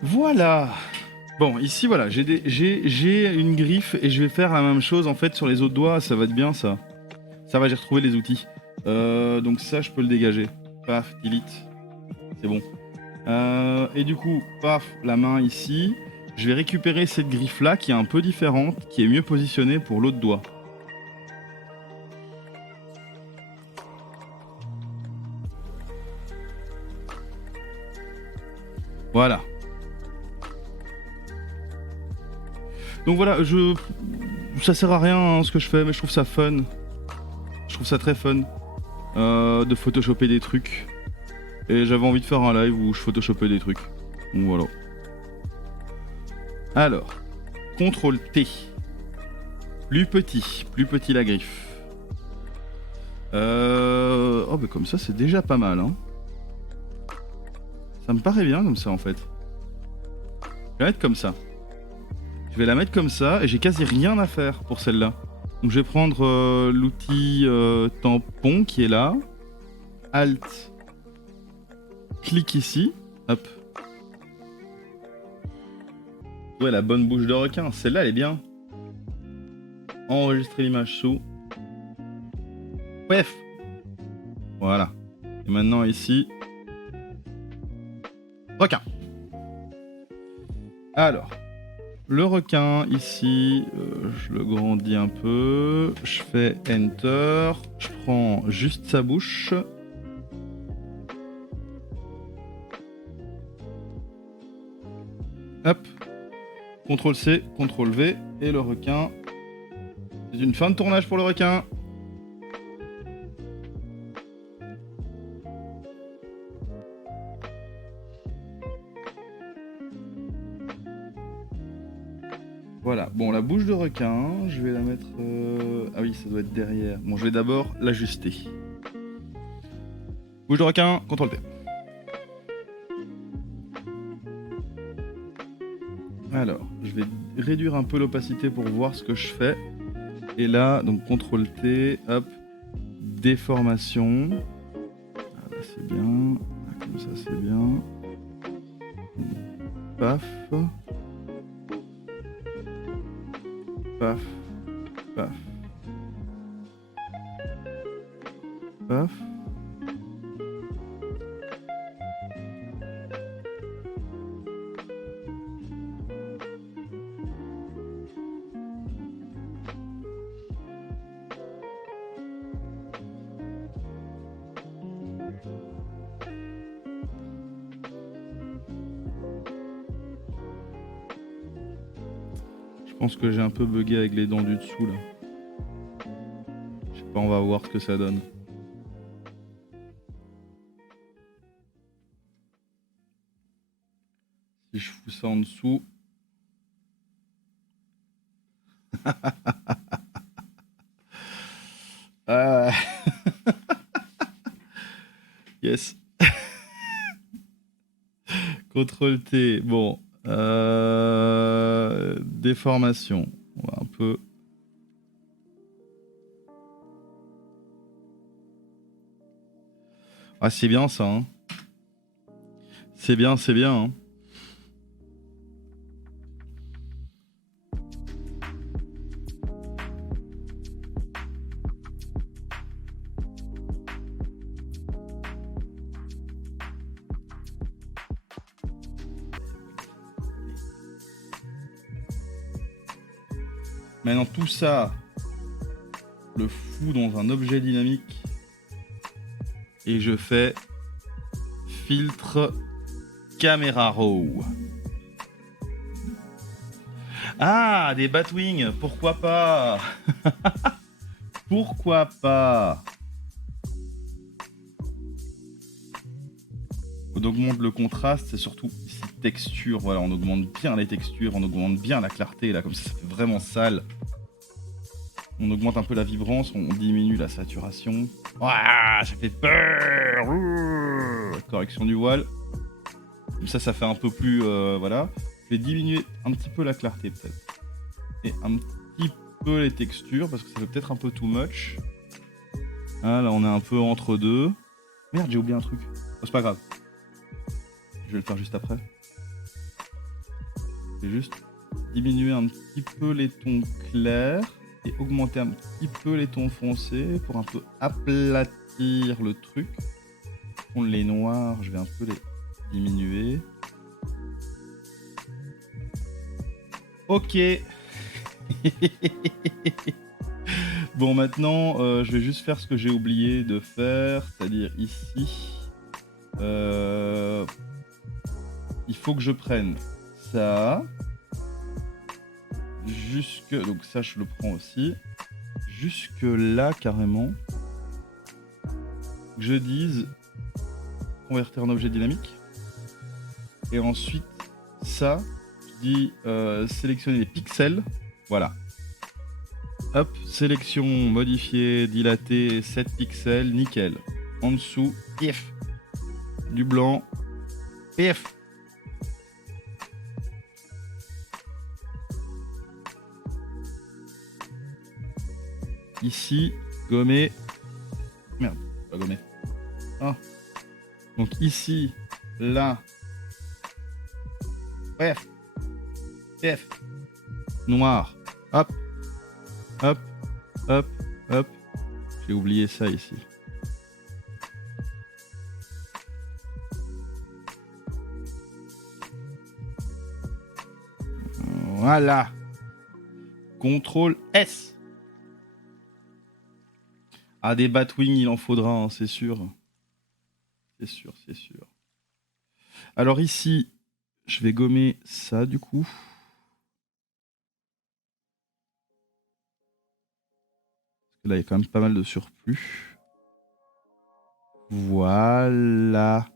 Voilà. Bon, ici, voilà, j'ai une griffe et je vais faire la même chose en fait sur les autres doigts. Ça va être bien ça. Ça va, j'ai retrouvé les outils. Donc ça, je peux le dégager. Paf, delete. C'est bon. Et du coup, paf, la main ici. Je vais récupérer cette griffe là qui est un peu différente, qui est mieux positionnée pour l'autre doigt. Voilà. Donc voilà, ça sert à rien hein, ce que je fais, mais je trouve ça fun. Je trouve ça très fun de photoshopper des trucs. Et j'avais envie de faire un live où je photoshopais des trucs. Donc voilà. Alors, CTRL T. Plus petit la griffe. Oh bah comme ça c'est déjà pas mal hein. Ça me paraît bien comme ça en fait. Je vais la mettre comme ça. Je vais la mettre comme ça et j'ai quasi rien à faire pour celle-là. Donc je vais prendre l'outil tampon qui est là. Alt. Clique ici. Hop. Ouais, la bonne bouche de requin. Celle-là, elle est bien. Enregistrer l'image sous. Bref. Voilà. Et maintenant ici. Requin. Alors. Le requin ici, je le grandis un peu. Je fais Enter. Je prends juste sa bouche. Hop. CTRL C, CTRL V. Et le requin. C'est une fin de tournage pour le requin. Voilà, bon la bouche de requin, je vais la mettre... Ah oui, ça doit être derrière. Bon, je vais d'abord l'ajuster. Bouche de requin, CTRL T. Alors, je vais réduire un peu l'opacité pour voir ce que je fais. Et là, donc CTRL T, hop, déformation. Ah, là, c'est bien, là, comme ça c'est bien. Paf. Paf, paf, paf. Je pense que j'ai un peu bugué avec les dents du dessous là. Je sais pas, on va voir ce que ça donne. Si je fous ça en dessous. Yes. CTRL T. Bon. Déformation. On va un peu. Ah, c'est bien ça. Hein. C'est bien, c'est bien. Hein. Maintenant tout ça, le fous dans un objet dynamique et je fais filtre caméra raw. Ah, des Batwings, pourquoi pas? Pourquoi pas? On augmente le contraste, c'est surtout ici texture. Voilà, on augmente bien les textures, on augmente bien la clarté là, comme ça fait vraiment sale. On augmente un peu la vibrance, on diminue la saturation. Ouah, ça fait peur. Correction du voile. Comme ça fait un peu plus... voilà. Je vais diminuer un petit peu la clarté peut-être. Et un petit peu les textures, parce que ça fait peut-être un peu too much. Ah, là on est un peu entre deux. Merde, j'ai oublié un truc. Oh, c'est pas grave. Je vais le faire juste après. Je vais juste diminuer un petit peu les tons clairs et augmenter un petit peu les tons foncés pour un peu aplatir le truc. Les noirs, je vais un peu les diminuer. Ok. Bon, maintenant, je vais juste faire ce que j'ai oublié de faire, c'est-à-dire ici. Il faut que je prenne ça. Jusque... Donc ça, je le prends aussi. Jusque là, carrément. Que je dise convertir en objet dynamique. Et ensuite, ça, je dis sélectionner les pixels. Voilà. Hop, sélection, modifier, dilater, 7 pixels, nickel. En dessous, pif. Du blanc, pif. Ici, gommer. Merde, pas gommer. Ah. Donc ici, là. Bref. Pif. Noir. Hop. Hop. Hop. Hop. J'ai oublié ça ici. Voilà. CTRL S. Ah, des Batwing, il en faudra, hein, c'est sûr. C'est sûr, c'est sûr. Alors ici, je vais gommer ça du coup. Parce que là, il y a quand même pas mal de surplus. Voilà.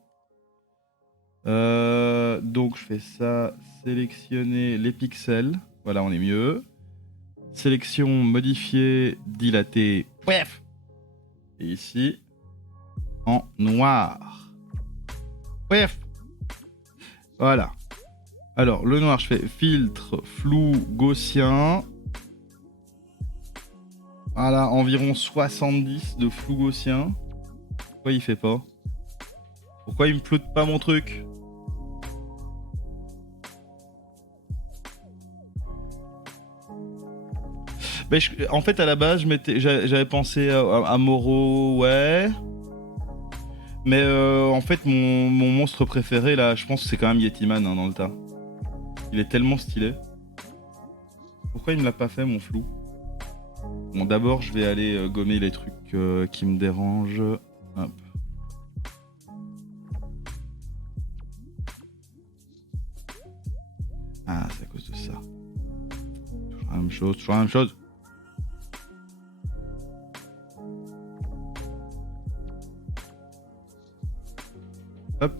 Donc je fais ça, sélectionner les pixels. Voilà, on est mieux. Sélection, modifier, dilater. Bref. Et ici, en noir. Bref. Voilà. Alors, le noir, je fais filtre, flou, gaussien. Voilà, environ 70 de flou gaussien. Pourquoi il fait pas? Pourquoi il me floute pas mon truc? Ben, en fait, à la base, j'avais pensé à Moreau, ouais. Mais en fait, mon monstre préféré, là, je pense que c'est quand même Yetiman, hein, dans le tas. Il est tellement stylé. Pourquoi il me l'a pas fait, mon flou? Bon, d'abord, je vais aller gommer les trucs qui me dérangent. Hop. Ah, c'est à cause de ça. Toujours la même chose, toujours la même chose. Hop.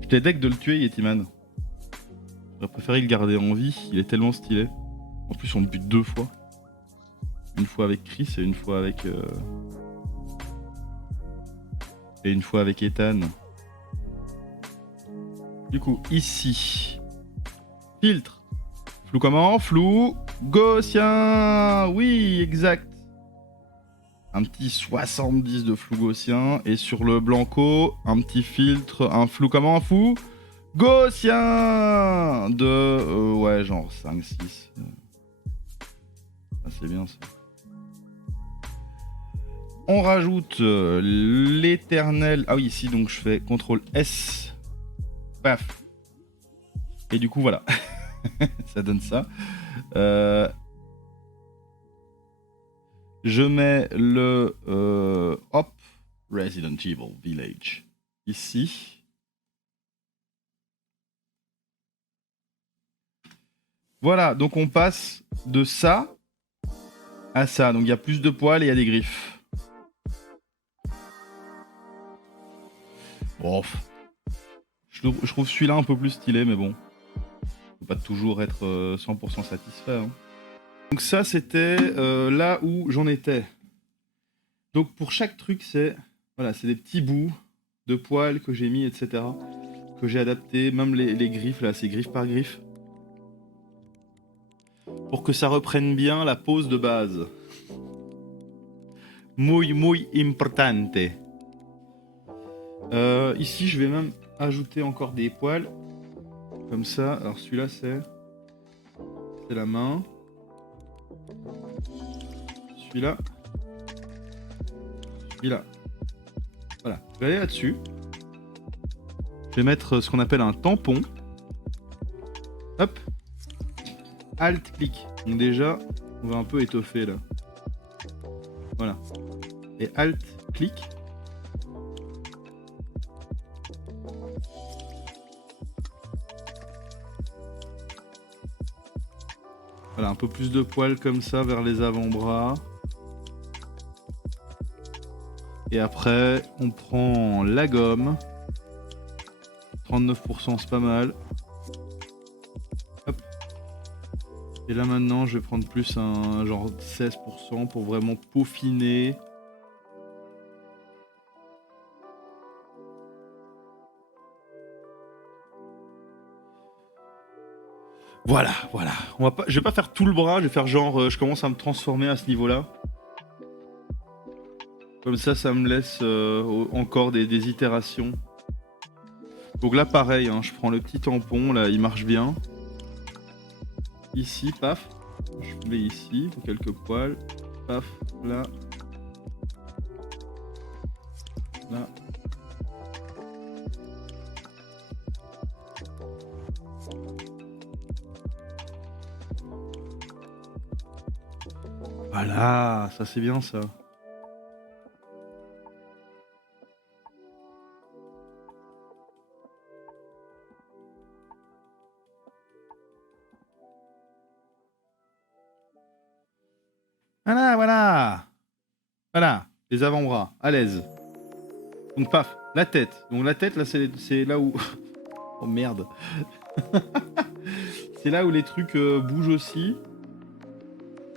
J'étais deg de le tuer, Yetiman. J'aurais préféré le garder en vie, il est tellement stylé. En plus, on le bute 2 fois. Une fois avec Chris et une fois avec... Et une fois avec Ethan. Du coup, ici... Filtre. Flou comment? Flou gaussien. Oui, exact. Un petit 70 de flou gaussien. Et sur le blanco, un petit filtre. Un flou comment? Fou gaussien de... ouais, genre 5-6. Ah, c'est bien ça. On rajoute l'éternel... Ah oui, ici, donc je fais CTRL S. Paf. Et du coup, voilà. Ça donne ça. Je mets le... hop. Resident Evil Village. Ici. Voilà, donc on passe de ça à ça. Donc il y a plus de poils et il y a des griffes. Bon, je trouve celui-là un peu plus stylé, mais bon. Faut pas toujours être 100% satisfait. Hein. Donc ça, c'était là où j'en étais. Donc pour chaque truc, c'est voilà, c'est des petits bouts de poils que j'ai mis, etc. Que j'ai adapté, même les griffes, là, c'est griffe par griffe. Pour que ça reprenne bien la pose de base. Muy importante. Ici, je vais même ajouter encore des poils. Comme ça. Alors celui-là, c'est la main. Celui-là. Celui-là. Voilà. Je vais aller là-dessus. Je vais mettre ce qu'on appelle un tampon. Hop. Alt-clic. Donc déjà, on va un peu étoffer là. Voilà. Et Alt-clic. Voilà, un peu plus de poils comme ça vers les avant-bras. Et après, on prend la gomme. 39%, c'est pas mal. Hop. Et là maintenant, je vais prendre plus un genre 16% pour vraiment peaufiner. Voilà. Je vais pas faire tout le bras, je vais faire genre, je commence à me transformer à ce niveau-là. Comme ça me laisse encore des itérations. Donc là, pareil, hein, je prends le petit tampon, là, il marche bien. Ici, paf. Je mets ici, pour quelques poils. Paf, là. Là. Voilà, ça c'est bien ça. Voilà, les avant-bras, à l'aise. Donc paf, la tête. Donc la tête, là, c'est là où... Oh merde. C'est là où les trucs bougent aussi.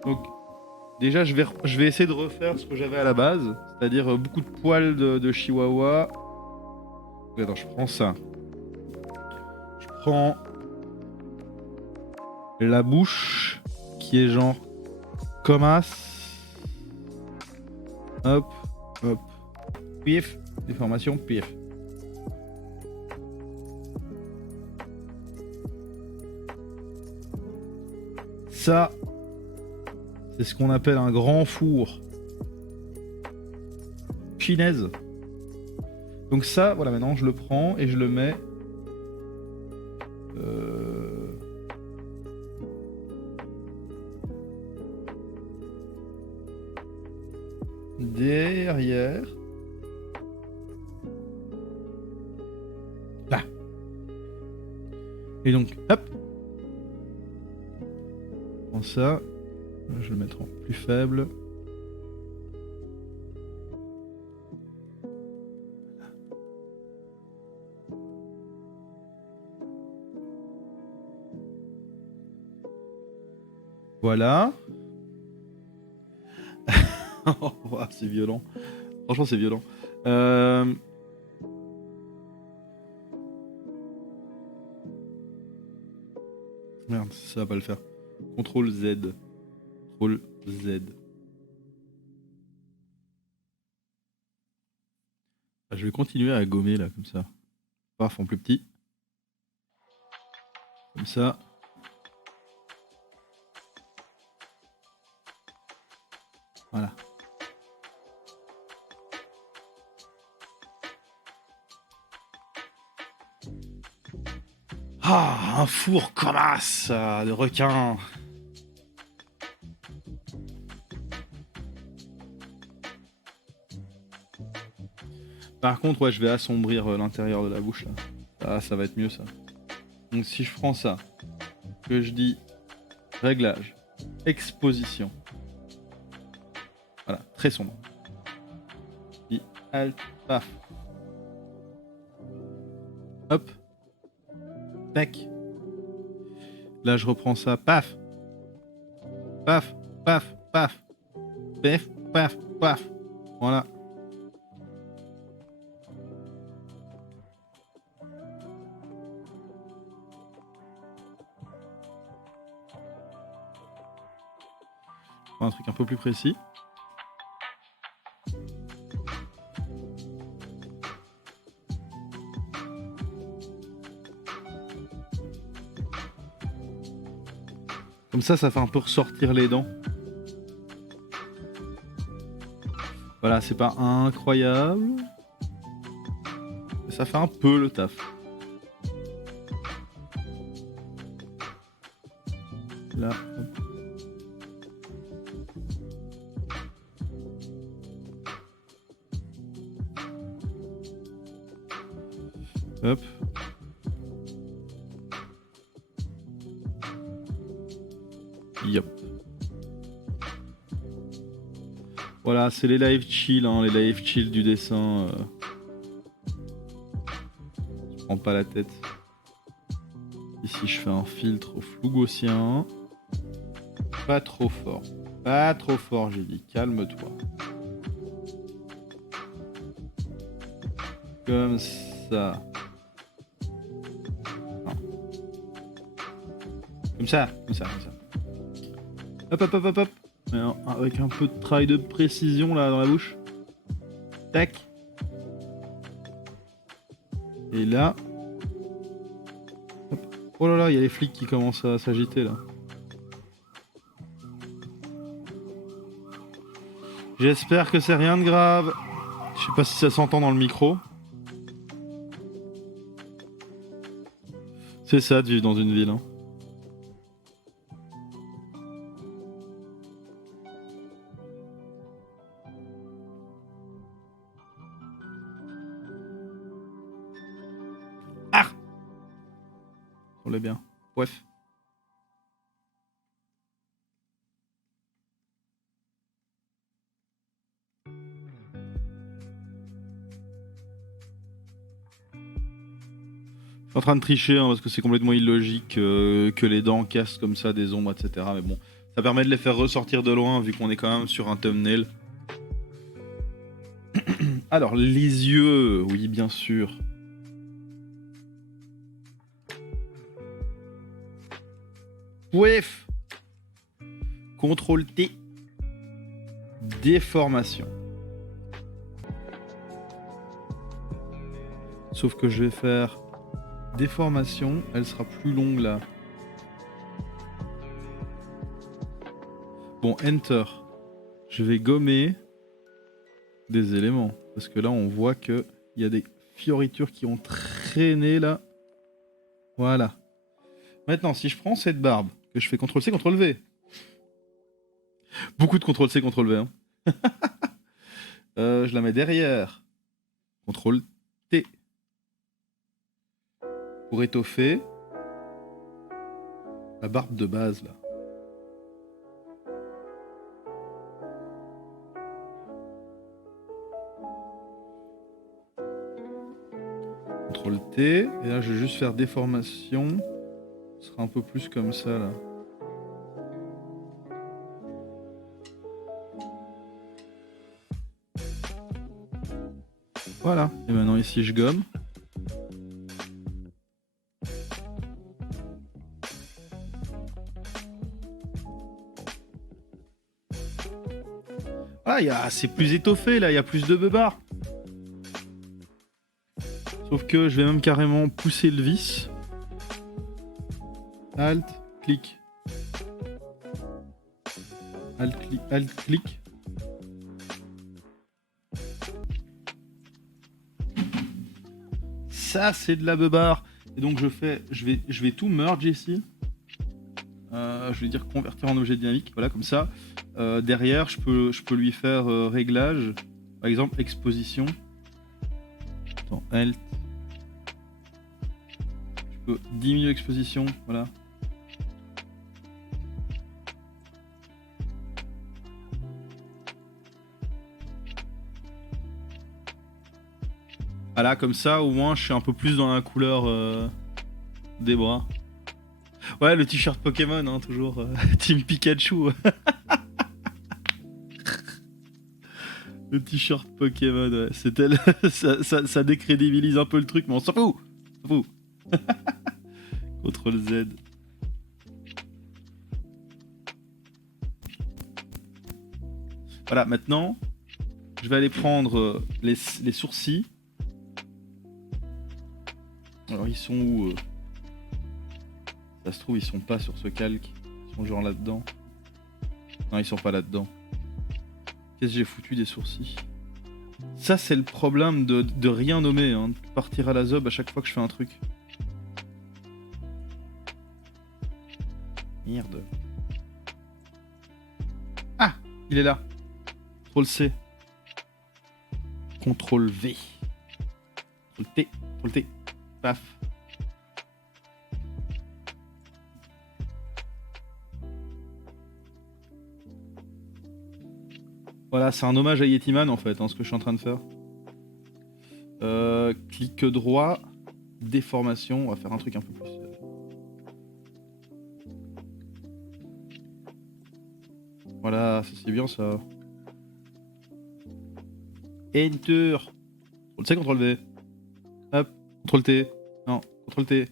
Donc déjà, je vais essayer de refaire ce que j'avais à la base. C'est-à-dire beaucoup de poils de chihuahua. Attends, je prends ça. Je prends la bouche, qui est genre comme as. Hop, hop. Pif. Déformation, pif. Ça, c'est ce qu'on appelle un grand four. Chinaise. Donc ça, voilà, maintenant je le prends et je le mets... derrière. Là. Et donc, hop. Je prends ça. Je vais le mettre en plus faible. Voilà. Oh, c'est violent. Franchement, c'est violent. Merde, ça va pas le faire. CTRL Z. CTRL Z. Ah, je vais continuer à gommer là, comme ça. Paf, en plus petit. Comme ça. Voilà. Ah, un four comme ça de requin. Par contre, ouais, je vais assombrir l'intérieur de la bouche là. Ah, ça va être mieux ça. Donc si je prends ça, que je dis réglage, exposition. Voilà, très sombre. Puis alt, paf. Hop. Tac. Là, je reprends ça, paf. paf, paf, paf, paf, paf, paf. Voilà. Un truc un peu plus précis. Comme ça fait un peu ressortir les dents. Voilà, c'est pas incroyable. Mais ça fait un peu le taf. Là, hop. Hop. Yep. Voilà, c'est les live chill, hein, les live chill du dessin. Je prends pas la tête. Ici, je fais un filtre au flou gaussien. Pas trop fort. Pas trop fort, j'ai dit. Calme-toi. Comme ça. Non. Comme ça, comme ça, comme ça. Hop, hop, hop, hop, hop. Alors, avec un peu de travail de précision là dans la bouche. Tac. Et là. Hop. Oh là là, il y a les flics qui commencent à s'agiter là. J'espère que c'est rien de grave. Je sais pas si ça s'entend dans le micro. C'est ça de vivre dans une ville. Hein. Ah! On l'est bien. Bref. Je suis en train de tricher hein, parce que c'est complètement illogique que les dents cassent comme ça des ombres, etc. Mais bon, ça permet de les faire ressortir de loin vu qu'on est quand même sur un thumbnail. Alors, les yeux, oui, bien sûr. Ouef. CTRL T. Déformation. Sauf que je vais faire déformation, elle sera plus longue là. Bon, Enter. Je vais gommer des éléments. Parce que là, on voit qu'il y a des fioritures qui ont traîné là. Voilà. Maintenant, si je prends cette barbe, que je fais CTRL-C, CTRL-V. Beaucoup de CTRL-C, CTRL-V. Hein. Je la mets derrière. CTRL-T. Pour étoffer la barbe de base là. CTRL-T. Et là, je vais juste faire déformation. Ce sera un peu plus comme ça là. Voilà. Et maintenant ici, je gomme. Ah, c'est plus étoffé là, il y a plus de beubards. Sauf que je vais même carrément pousser le vis. Alt, clic. Alt, clic, alt, clic. Ça, c'est de la beubare. Et donc, je vais tout merge ici. Je vais dire convertir en objet dynamique. Voilà, comme ça. Derrière, je peux lui faire réglage. Par exemple, exposition. Attends, Alt. Je peux diminuer l'exposition. Voilà. Voilà, comme ça, au moins, je suis un peu plus dans la couleur des bras. Ouais, le t-shirt Pokémon, hein, toujours. Team Pikachu. Le t-shirt Pokémon, ouais. C'était ça décrédibilise un peu le truc, mais on s'en fout. On s'en fout. CTRL Z. Voilà, maintenant, je vais aller prendre les sourcils. Alors, ils sont où Ça se trouve, ils sont pas sur ce calque. Ils sont genre là-dedans. Non, ils sont pas là-dedans. Qu'est-ce que j'ai foutu des sourcils? Ça, c'est le problème de rien nommer, hein, de partir à la zob à chaque fois que je fais un truc. Merde. Ah, il est là. CTRL C. CTRL V. CTRL T. CTRL T. Paf. Voilà, c'est un hommage à Yetiman en fait, hein, ce que je suis en train de faire. Clic droit, déformation, on va faire un truc un peu plus. Voilà, ça c'est bien ça. Enter. CTRL C, CTRL V. Hop, CTRL T. Non, CTRL T.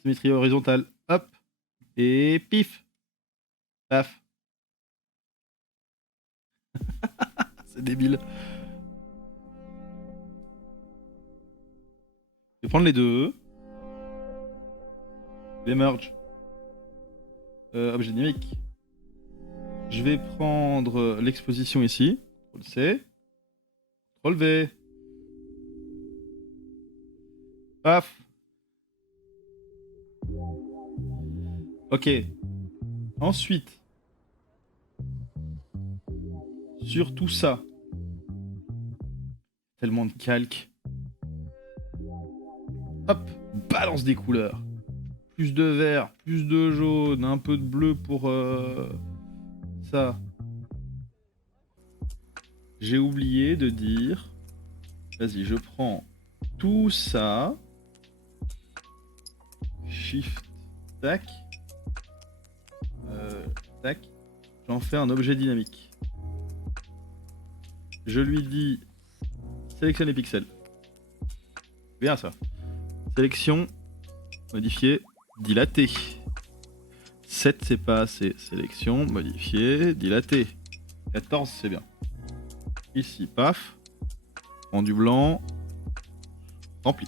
Symétrie horizontale. Hop. Et pif. Paf. C'est débile. Je vais prendre les deux. Les merge. Objet dynamique. Je vais prendre l'exposition ici. CTRL C. CTRL V. Paf. Ok. Ensuite. Sur tout ça. Tellement de calque. Hop. Balance des couleurs. Plus de vert, plus de jaune, un peu de bleu pour ça. J'ai oublié de dire... Vas-y, je prends tout ça. Shift, tac. Tac. J'en fais un objet dynamique. Je lui dis... Sélectionne les pixels. Bien ça. Sélection. Modifier. Dilaté. 7 c'est pas assez. Sélection. Modifier. Dilaté. 14 c'est bien. Ici, paf. Rendu blanc. Rempli.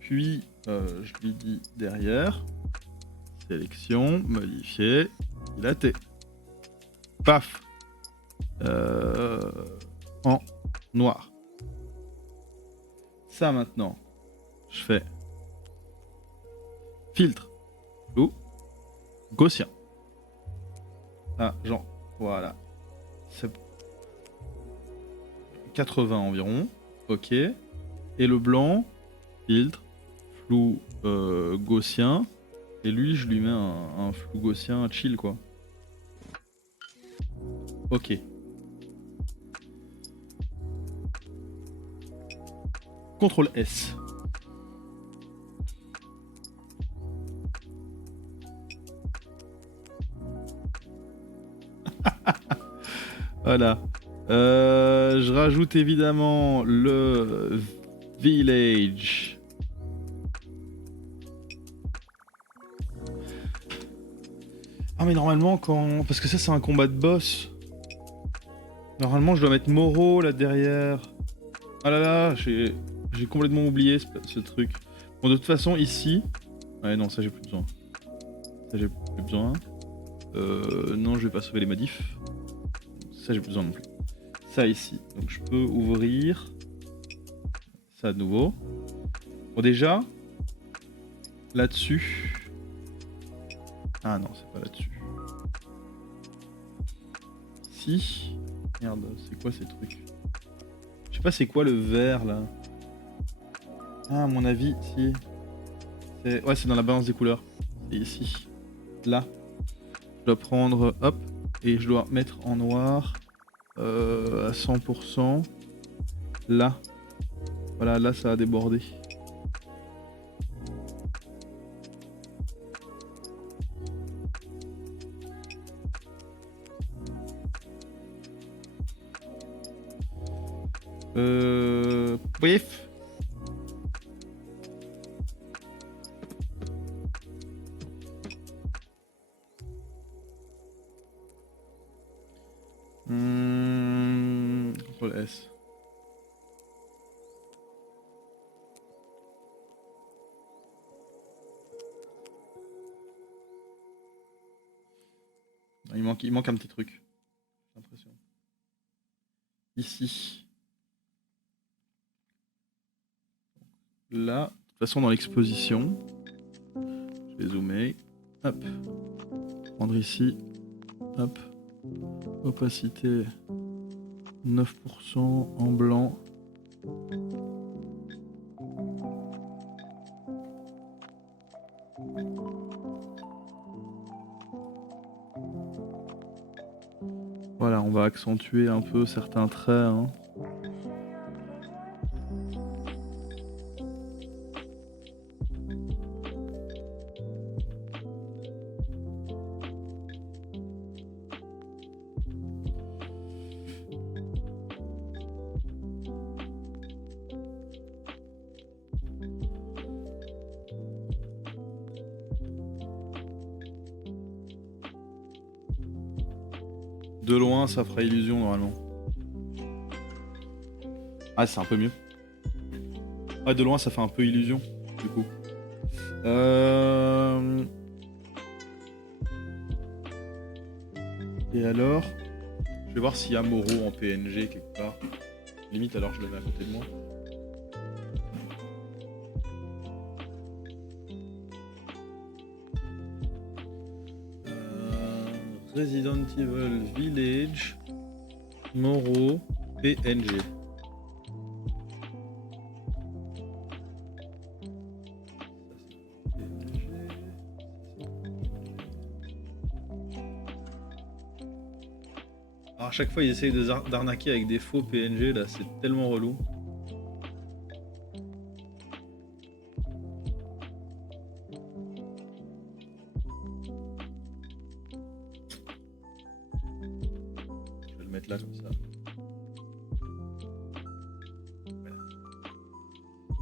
Puis, je lui dis derrière. Sélection, modifier, dilaté. Paf. En noir. Ça maintenant, je fais filtre, flou, gaussien. Ah, genre, voilà. 80 environ. Ok. Et le blanc, filtre, flou, gaussien. Et lui, je lui mets un flou gaussien chill, quoi. Ok. CTRL S. Voilà. Je rajoute évidemment le village. Ah mais normalement quand... Parce que ça c'est un combat de boss. Normalement je dois mettre Moro là derrière. Ah là là, j'ai complètement oublié ce truc. Bon de toute façon ici... Ouais non ça j'ai plus besoin. Ça j'ai plus besoin. Non je vais pas sauver les modifs. Ça j'ai plus besoin non plus. Ça ici. Donc je peux ouvrir ça de nouveau. Bon déjà, là-dessus... Ah non, c'est pas là-dessus. Si... Merde, c'est quoi ces trucs? Je sais pas c'est quoi le vert là. Ah à mon avis, si. Ouais c'est dans la balance des couleurs. C'est ici. Là. Je dois prendre, hop, et je dois mettre en noir à 100%. Là. Voilà, là ça a débordé. Bref. Ctrl S. Il manque un petit truc. J'ai l'impression. Ici. Là, de toute façon dans l'exposition, je vais zoomer. Hop. Prendre ici. Hop. Opacité 9% en blanc. Voilà, on va accentuer un peu certains traits. Hein. De loin, ça fera illusion normalement. Ah, c'est un peu mieux. Ah, de loin, ça fait un peu illusion, du coup. Et alors, je vais voir s'il y a Moreau en PNG quelque part. Limite, alors je le mets à côté de moi. Resident Evil Village, Moreau, PNG. Alors à chaque fois ils essayent d'arnaquer avec des faux PNG, là c'est tellement relou. Je vais le mettre là comme ça. Voilà.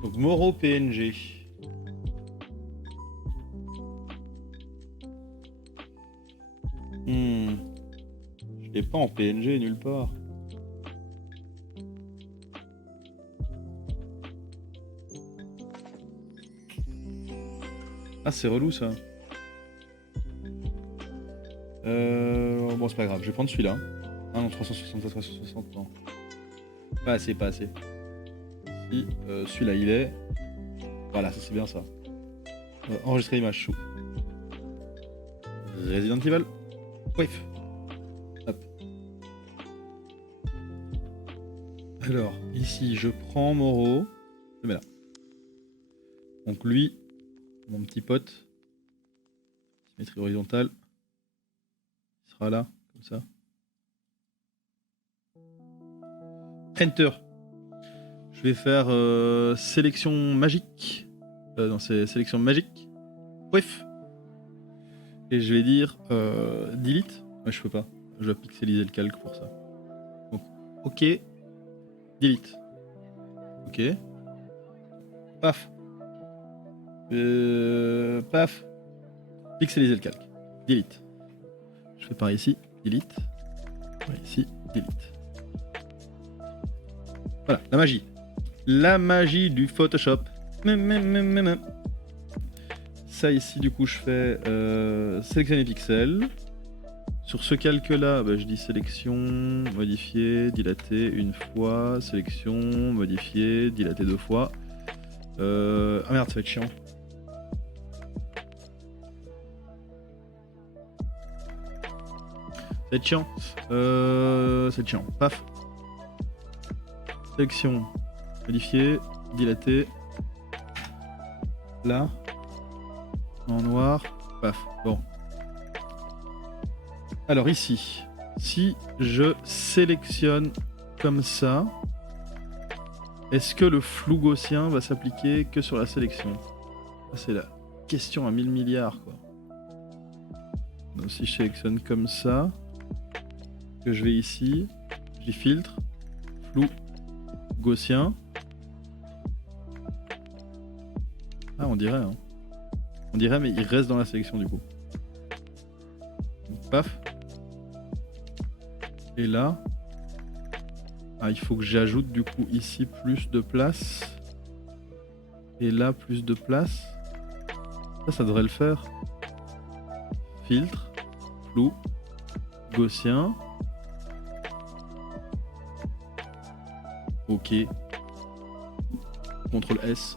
Donc Moreau PNG. Je l'ai pas en PNG nulle part. Ah, c'est relou ça. Bon, c'est pas grave, je vais prendre celui-là. Ah non, 360, 360, non. Pas assez, pas assez. Si, celui-là il est. Voilà, ça c'est bien ça. Enregistrer l'image sous. Resident Evil. Bref. Hop. Alors, ici, je prends Moreau. Je le mets là. Donc lui, mon petit pote, symétrie horizontale, il sera là, comme ça. Enter. Je vais faire sélection magique. Non, c'est sélection magique. Bref. Et je vais dire delete. Ouais, je peux pas. Je dois pixeliser le calque pour ça. Donc, ok. Delete. Ok. Paf. Paf. Pixeliser le calque. Delete. Je fais par ici. Delete. Par ici. Delete. Voilà, la magie. La magie du Photoshop. Ça ici, du coup, je fais sélectionner pixels. Sur ce calque-là, bah, je dis sélection, modifier, dilater une fois, sélection, modifier, dilater deux fois. Ah merde, ça va être chiant. Ça va être chiant. C'est chiant. Paf. Sélection, modifier, dilater. Là. En noir. Paf. Bon. Alors ici, si je sélectionne comme ça, est-ce que le flou gaussien va s'appliquer que sur la sélection? C'est la question à 1000 milliards, quoi. Donc si je sélectionne comme ça, que je vais ici, je dis filtre, flou, gaussien. Ah, on dirait, hein. On dirait, mais il reste dans la sélection du coup. Paf. Et là. Ah, il faut que j'ajoute du coup ici plus de place. Et là, plus de place. Ça devrait le faire. Filtre. Flou. Gaussien. Ok. CTRL S.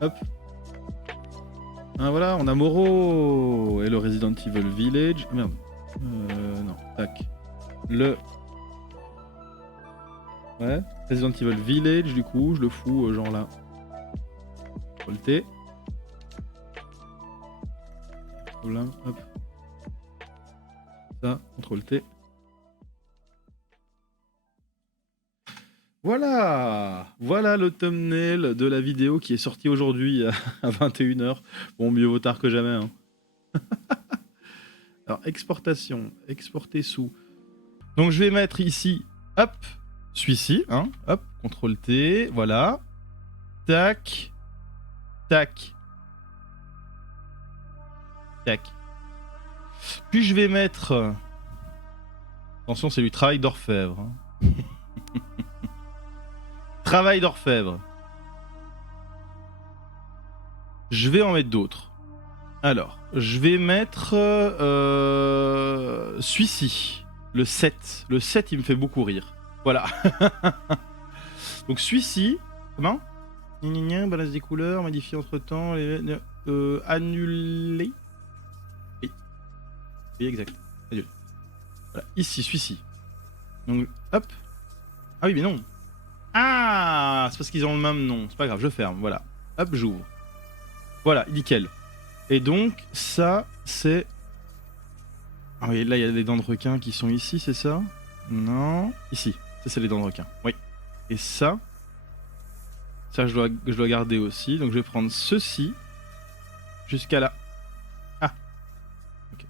Hop. Ah voilà, on a Moro et le Resident Evil Village. Ah, merde. Non, tac. Le... Ouais, Resident Evil Village, du coup, je le fous genre là. CTRL T. Problème, hop. Ça, CTRL T. Voilà, voilà le thumbnail de la vidéo qui est sortie aujourd'hui à 21h. Bon, mieux vaut tard que jamais. Hein. Alors, exportation, exporter sous. Donc, je vais mettre ici, hop, celui-ci, hein, hop, CTRL T, voilà. Tac, tac, tac. Puis, je vais mettre... Attention, c'est du travail d'orfèvre. Hein. Travail d'orfèvre. Je vais en mettre d'autres. Alors, je vais mettre celui-ci, le 7. Le 7, il me fait beaucoup rire. Voilà. Donc celui-ci, comment? Balance des couleurs, modifier entre-temps, annuler. Oui. Oui, exact. Annuler. Voilà, ici, celui-ci. Donc, hop. Ah oui, mais non. Ah, c'est parce qu'ils ont le même nom. C'est pas grave, je ferme. Voilà. Hop, j'ouvre. Voilà, nickel. Et donc, ça, c'est... Ah oui, là, il y a les dents de requin qui sont ici, c'est ça? Non. Ici. Ça, c'est les dents de requin. Oui. Et ça... Ça, je dois garder aussi. Donc, je vais prendre ceci. Jusqu'à là. Ah. Ok.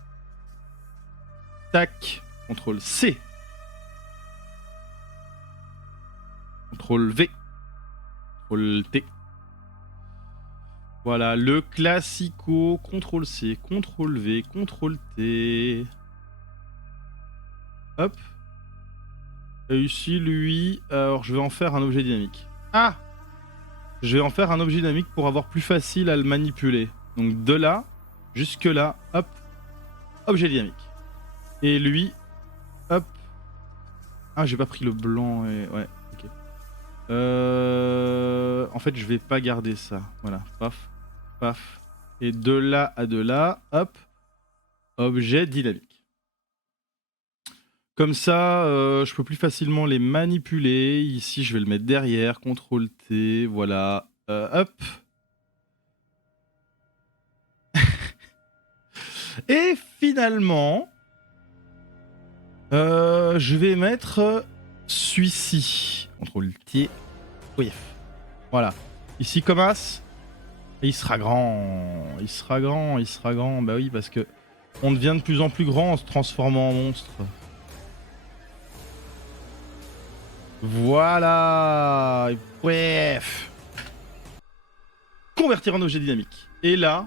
Tac. CTRL C. CTRL V. CTRL T. Voilà, le classico. CTRL C, CTRL V, CTRL T. Hop. Et ici, lui... Alors, je vais en faire un objet dynamique. Ah! Je vais en faire un objet dynamique pour avoir plus facile à le manipuler. Donc, de là, jusque là, hop. Objet dynamique. Et lui, hop. Ah, j'ai pas pris le blanc et... Ouais, ok. En fait, je vais pas garder ça. Voilà, paf, paf. Et de là à de là, hop. Objet dynamique. Comme ça, je peux plus facilement les manipuler. Ici, je vais le mettre derrière. CTRL T, voilà. Hop. Et finalement, je vais mettre celui-ci. CTRL T. Oui. Voilà. Ici, comme as. Et il sera grand. Il sera grand, il sera grand. Bah oui, parce que on devient de plus en plus grand en se transformant en monstre. Voilà. Bref. Convertir en objet dynamique. Et là,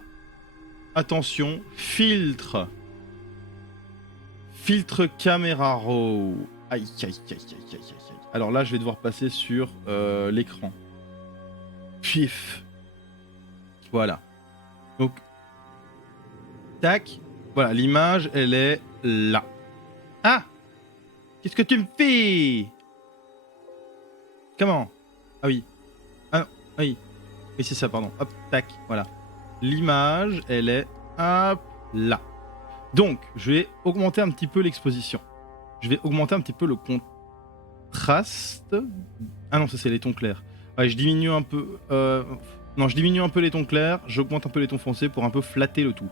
attention, filtre. Filtre caméra raw. Aïe, aïe, aïe, aïe, aïe, aïe. Alors là, je vais devoir passer sur l'écran. Pif. Voilà. Donc, tac. Voilà, l'image, elle est là. Ah! Qu'est-ce que tu me fais? Comment? Ah oui. Ah non, ah oui. Oui, c'est ça, pardon. Hop, tac, voilà. L'image, elle est hop là. Donc, je vais augmenter un petit peu l'exposition. Je vais augmenter un petit peu le contraste. Ah non, ça c'est les tons clairs. Ouais, je diminue un peu... Non, je diminue un peu les tons clairs, j'augmente un peu les tons foncés pour un peu flatter le tout.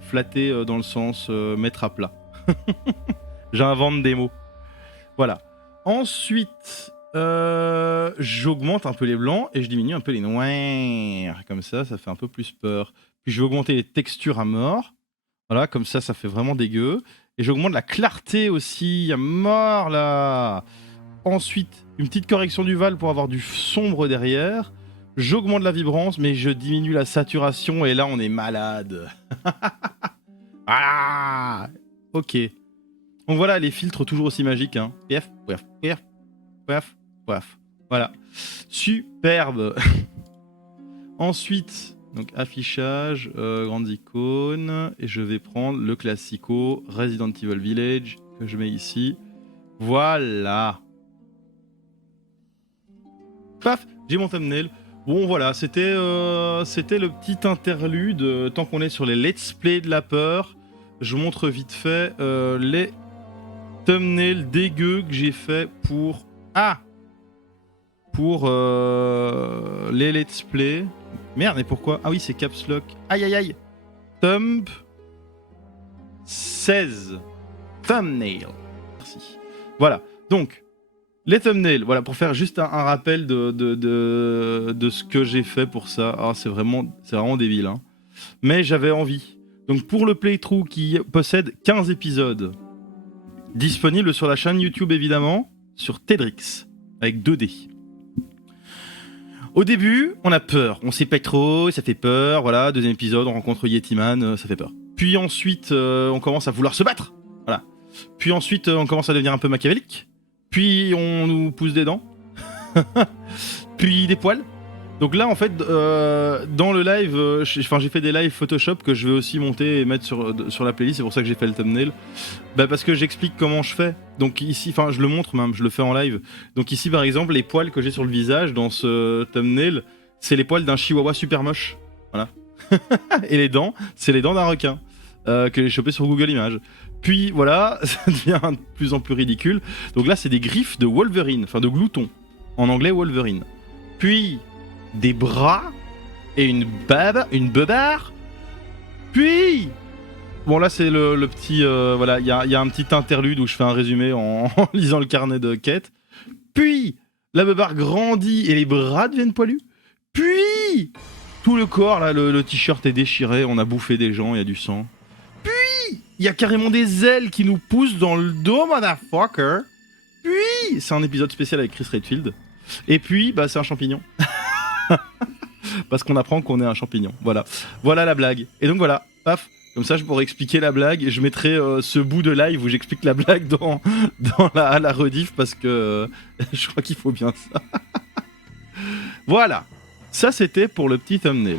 Flatter dans le sens mettre à plat. J'invente des mots. Voilà. Ensuite, j'augmente un peu les blancs et je diminue un peu les noirs. Comme ça, ça fait un peu plus peur. Puis je vais augmenter les textures à mort. Voilà, comme ça fait vraiment dégueu. Et j'augmente la clarté aussi. À mort là. Ensuite, une petite correction du val pour avoir du sombre derrière. J'augmente la vibrance, mais je diminue la saturation. Et là, on est malade. Voilà. Ok. Donc voilà, les filtres toujours aussi magiques. Hein. Paf, paf, paf, paf, paf. Voilà. Superbe. Ensuite, donc affichage, grandes icônes. Et je vais prendre le classico Resident Evil Village que je mets ici. Voilà. Paf, j'ai mon thumbnail. Bon voilà, c'était le petit interlude. Tant qu'on est sur les let's play de la peur, je vous montre vite fait les thumbnails dégueux que j'ai fait pour... Ah, pour les let's play. Merde, et pourquoi? Ah oui, c'est caps lock. Aïe aïe aïe. Thumb 16. Thumbnail. Merci. Voilà, donc... Les thumbnails, voilà, pour faire juste un rappel de ce que j'ai fait pour ça. Ah, c'est vraiment débile, hein. Mais j'avais envie. Donc pour le playthrough qui possède 15 épisodes, disponible sur la chaîne YouTube évidemment, sur Tedrix, avec 2D. Au début, on a peur, on sait pas trop, ça fait peur, voilà, deuxième épisode, on rencontre Yetiman, ça fait peur. Puis ensuite, on commence à vouloir se battre, voilà. Puis ensuite, on commence à devenir un peu machiavélique. Puis on nous pousse des dents. Puis des poils. Donc là, en fait, dans le live, j'ai fait des lives Photoshop que je vais aussi monter et mettre sur la playlist. C'est pour ça que j'ai fait le thumbnail. Bah, parce que j'explique comment je fais. Donc ici, enfin, je le montre même, je le fais en live. Donc ici, par exemple, les poils que j'ai sur le visage dans ce thumbnail, c'est les poils d'un chihuahua super moche. Voilà. Et les dents, c'est les dents d'un requin que j'ai chopé sur Google Images. Puis voilà, ça devient de plus en plus ridicule. Donc là, c'est des griffes de Wolverine, enfin de glouton. En anglais, Wolverine. Puis des bras et une beubare. Puis... Bon là, c'est le petit... voilà, il y a un petit interlude où je fais un résumé en lisant le carnet de quête. Puis la beubare grandit et les bras deviennent poilus. Puis tout le corps, là, le t-shirt est déchiré, on a bouffé des gens, il y a du sang. Il y a carrément des ailes qui nous poussent dans le dos, motherfucker. Puis, c'est un épisode spécial avec Chris Redfield. Et puis, bah, c'est un champignon. Parce qu'on apprend qu'on est un champignon. Voilà. Voilà la blague. Et donc voilà, paf. Comme ça, je pourrais expliquer la blague. Et je mettrai ce bout de live où j'explique la blague dans la rediff parce que je crois qu'il faut bien ça. Voilà. Ça, c'était pour le petit thumbnail.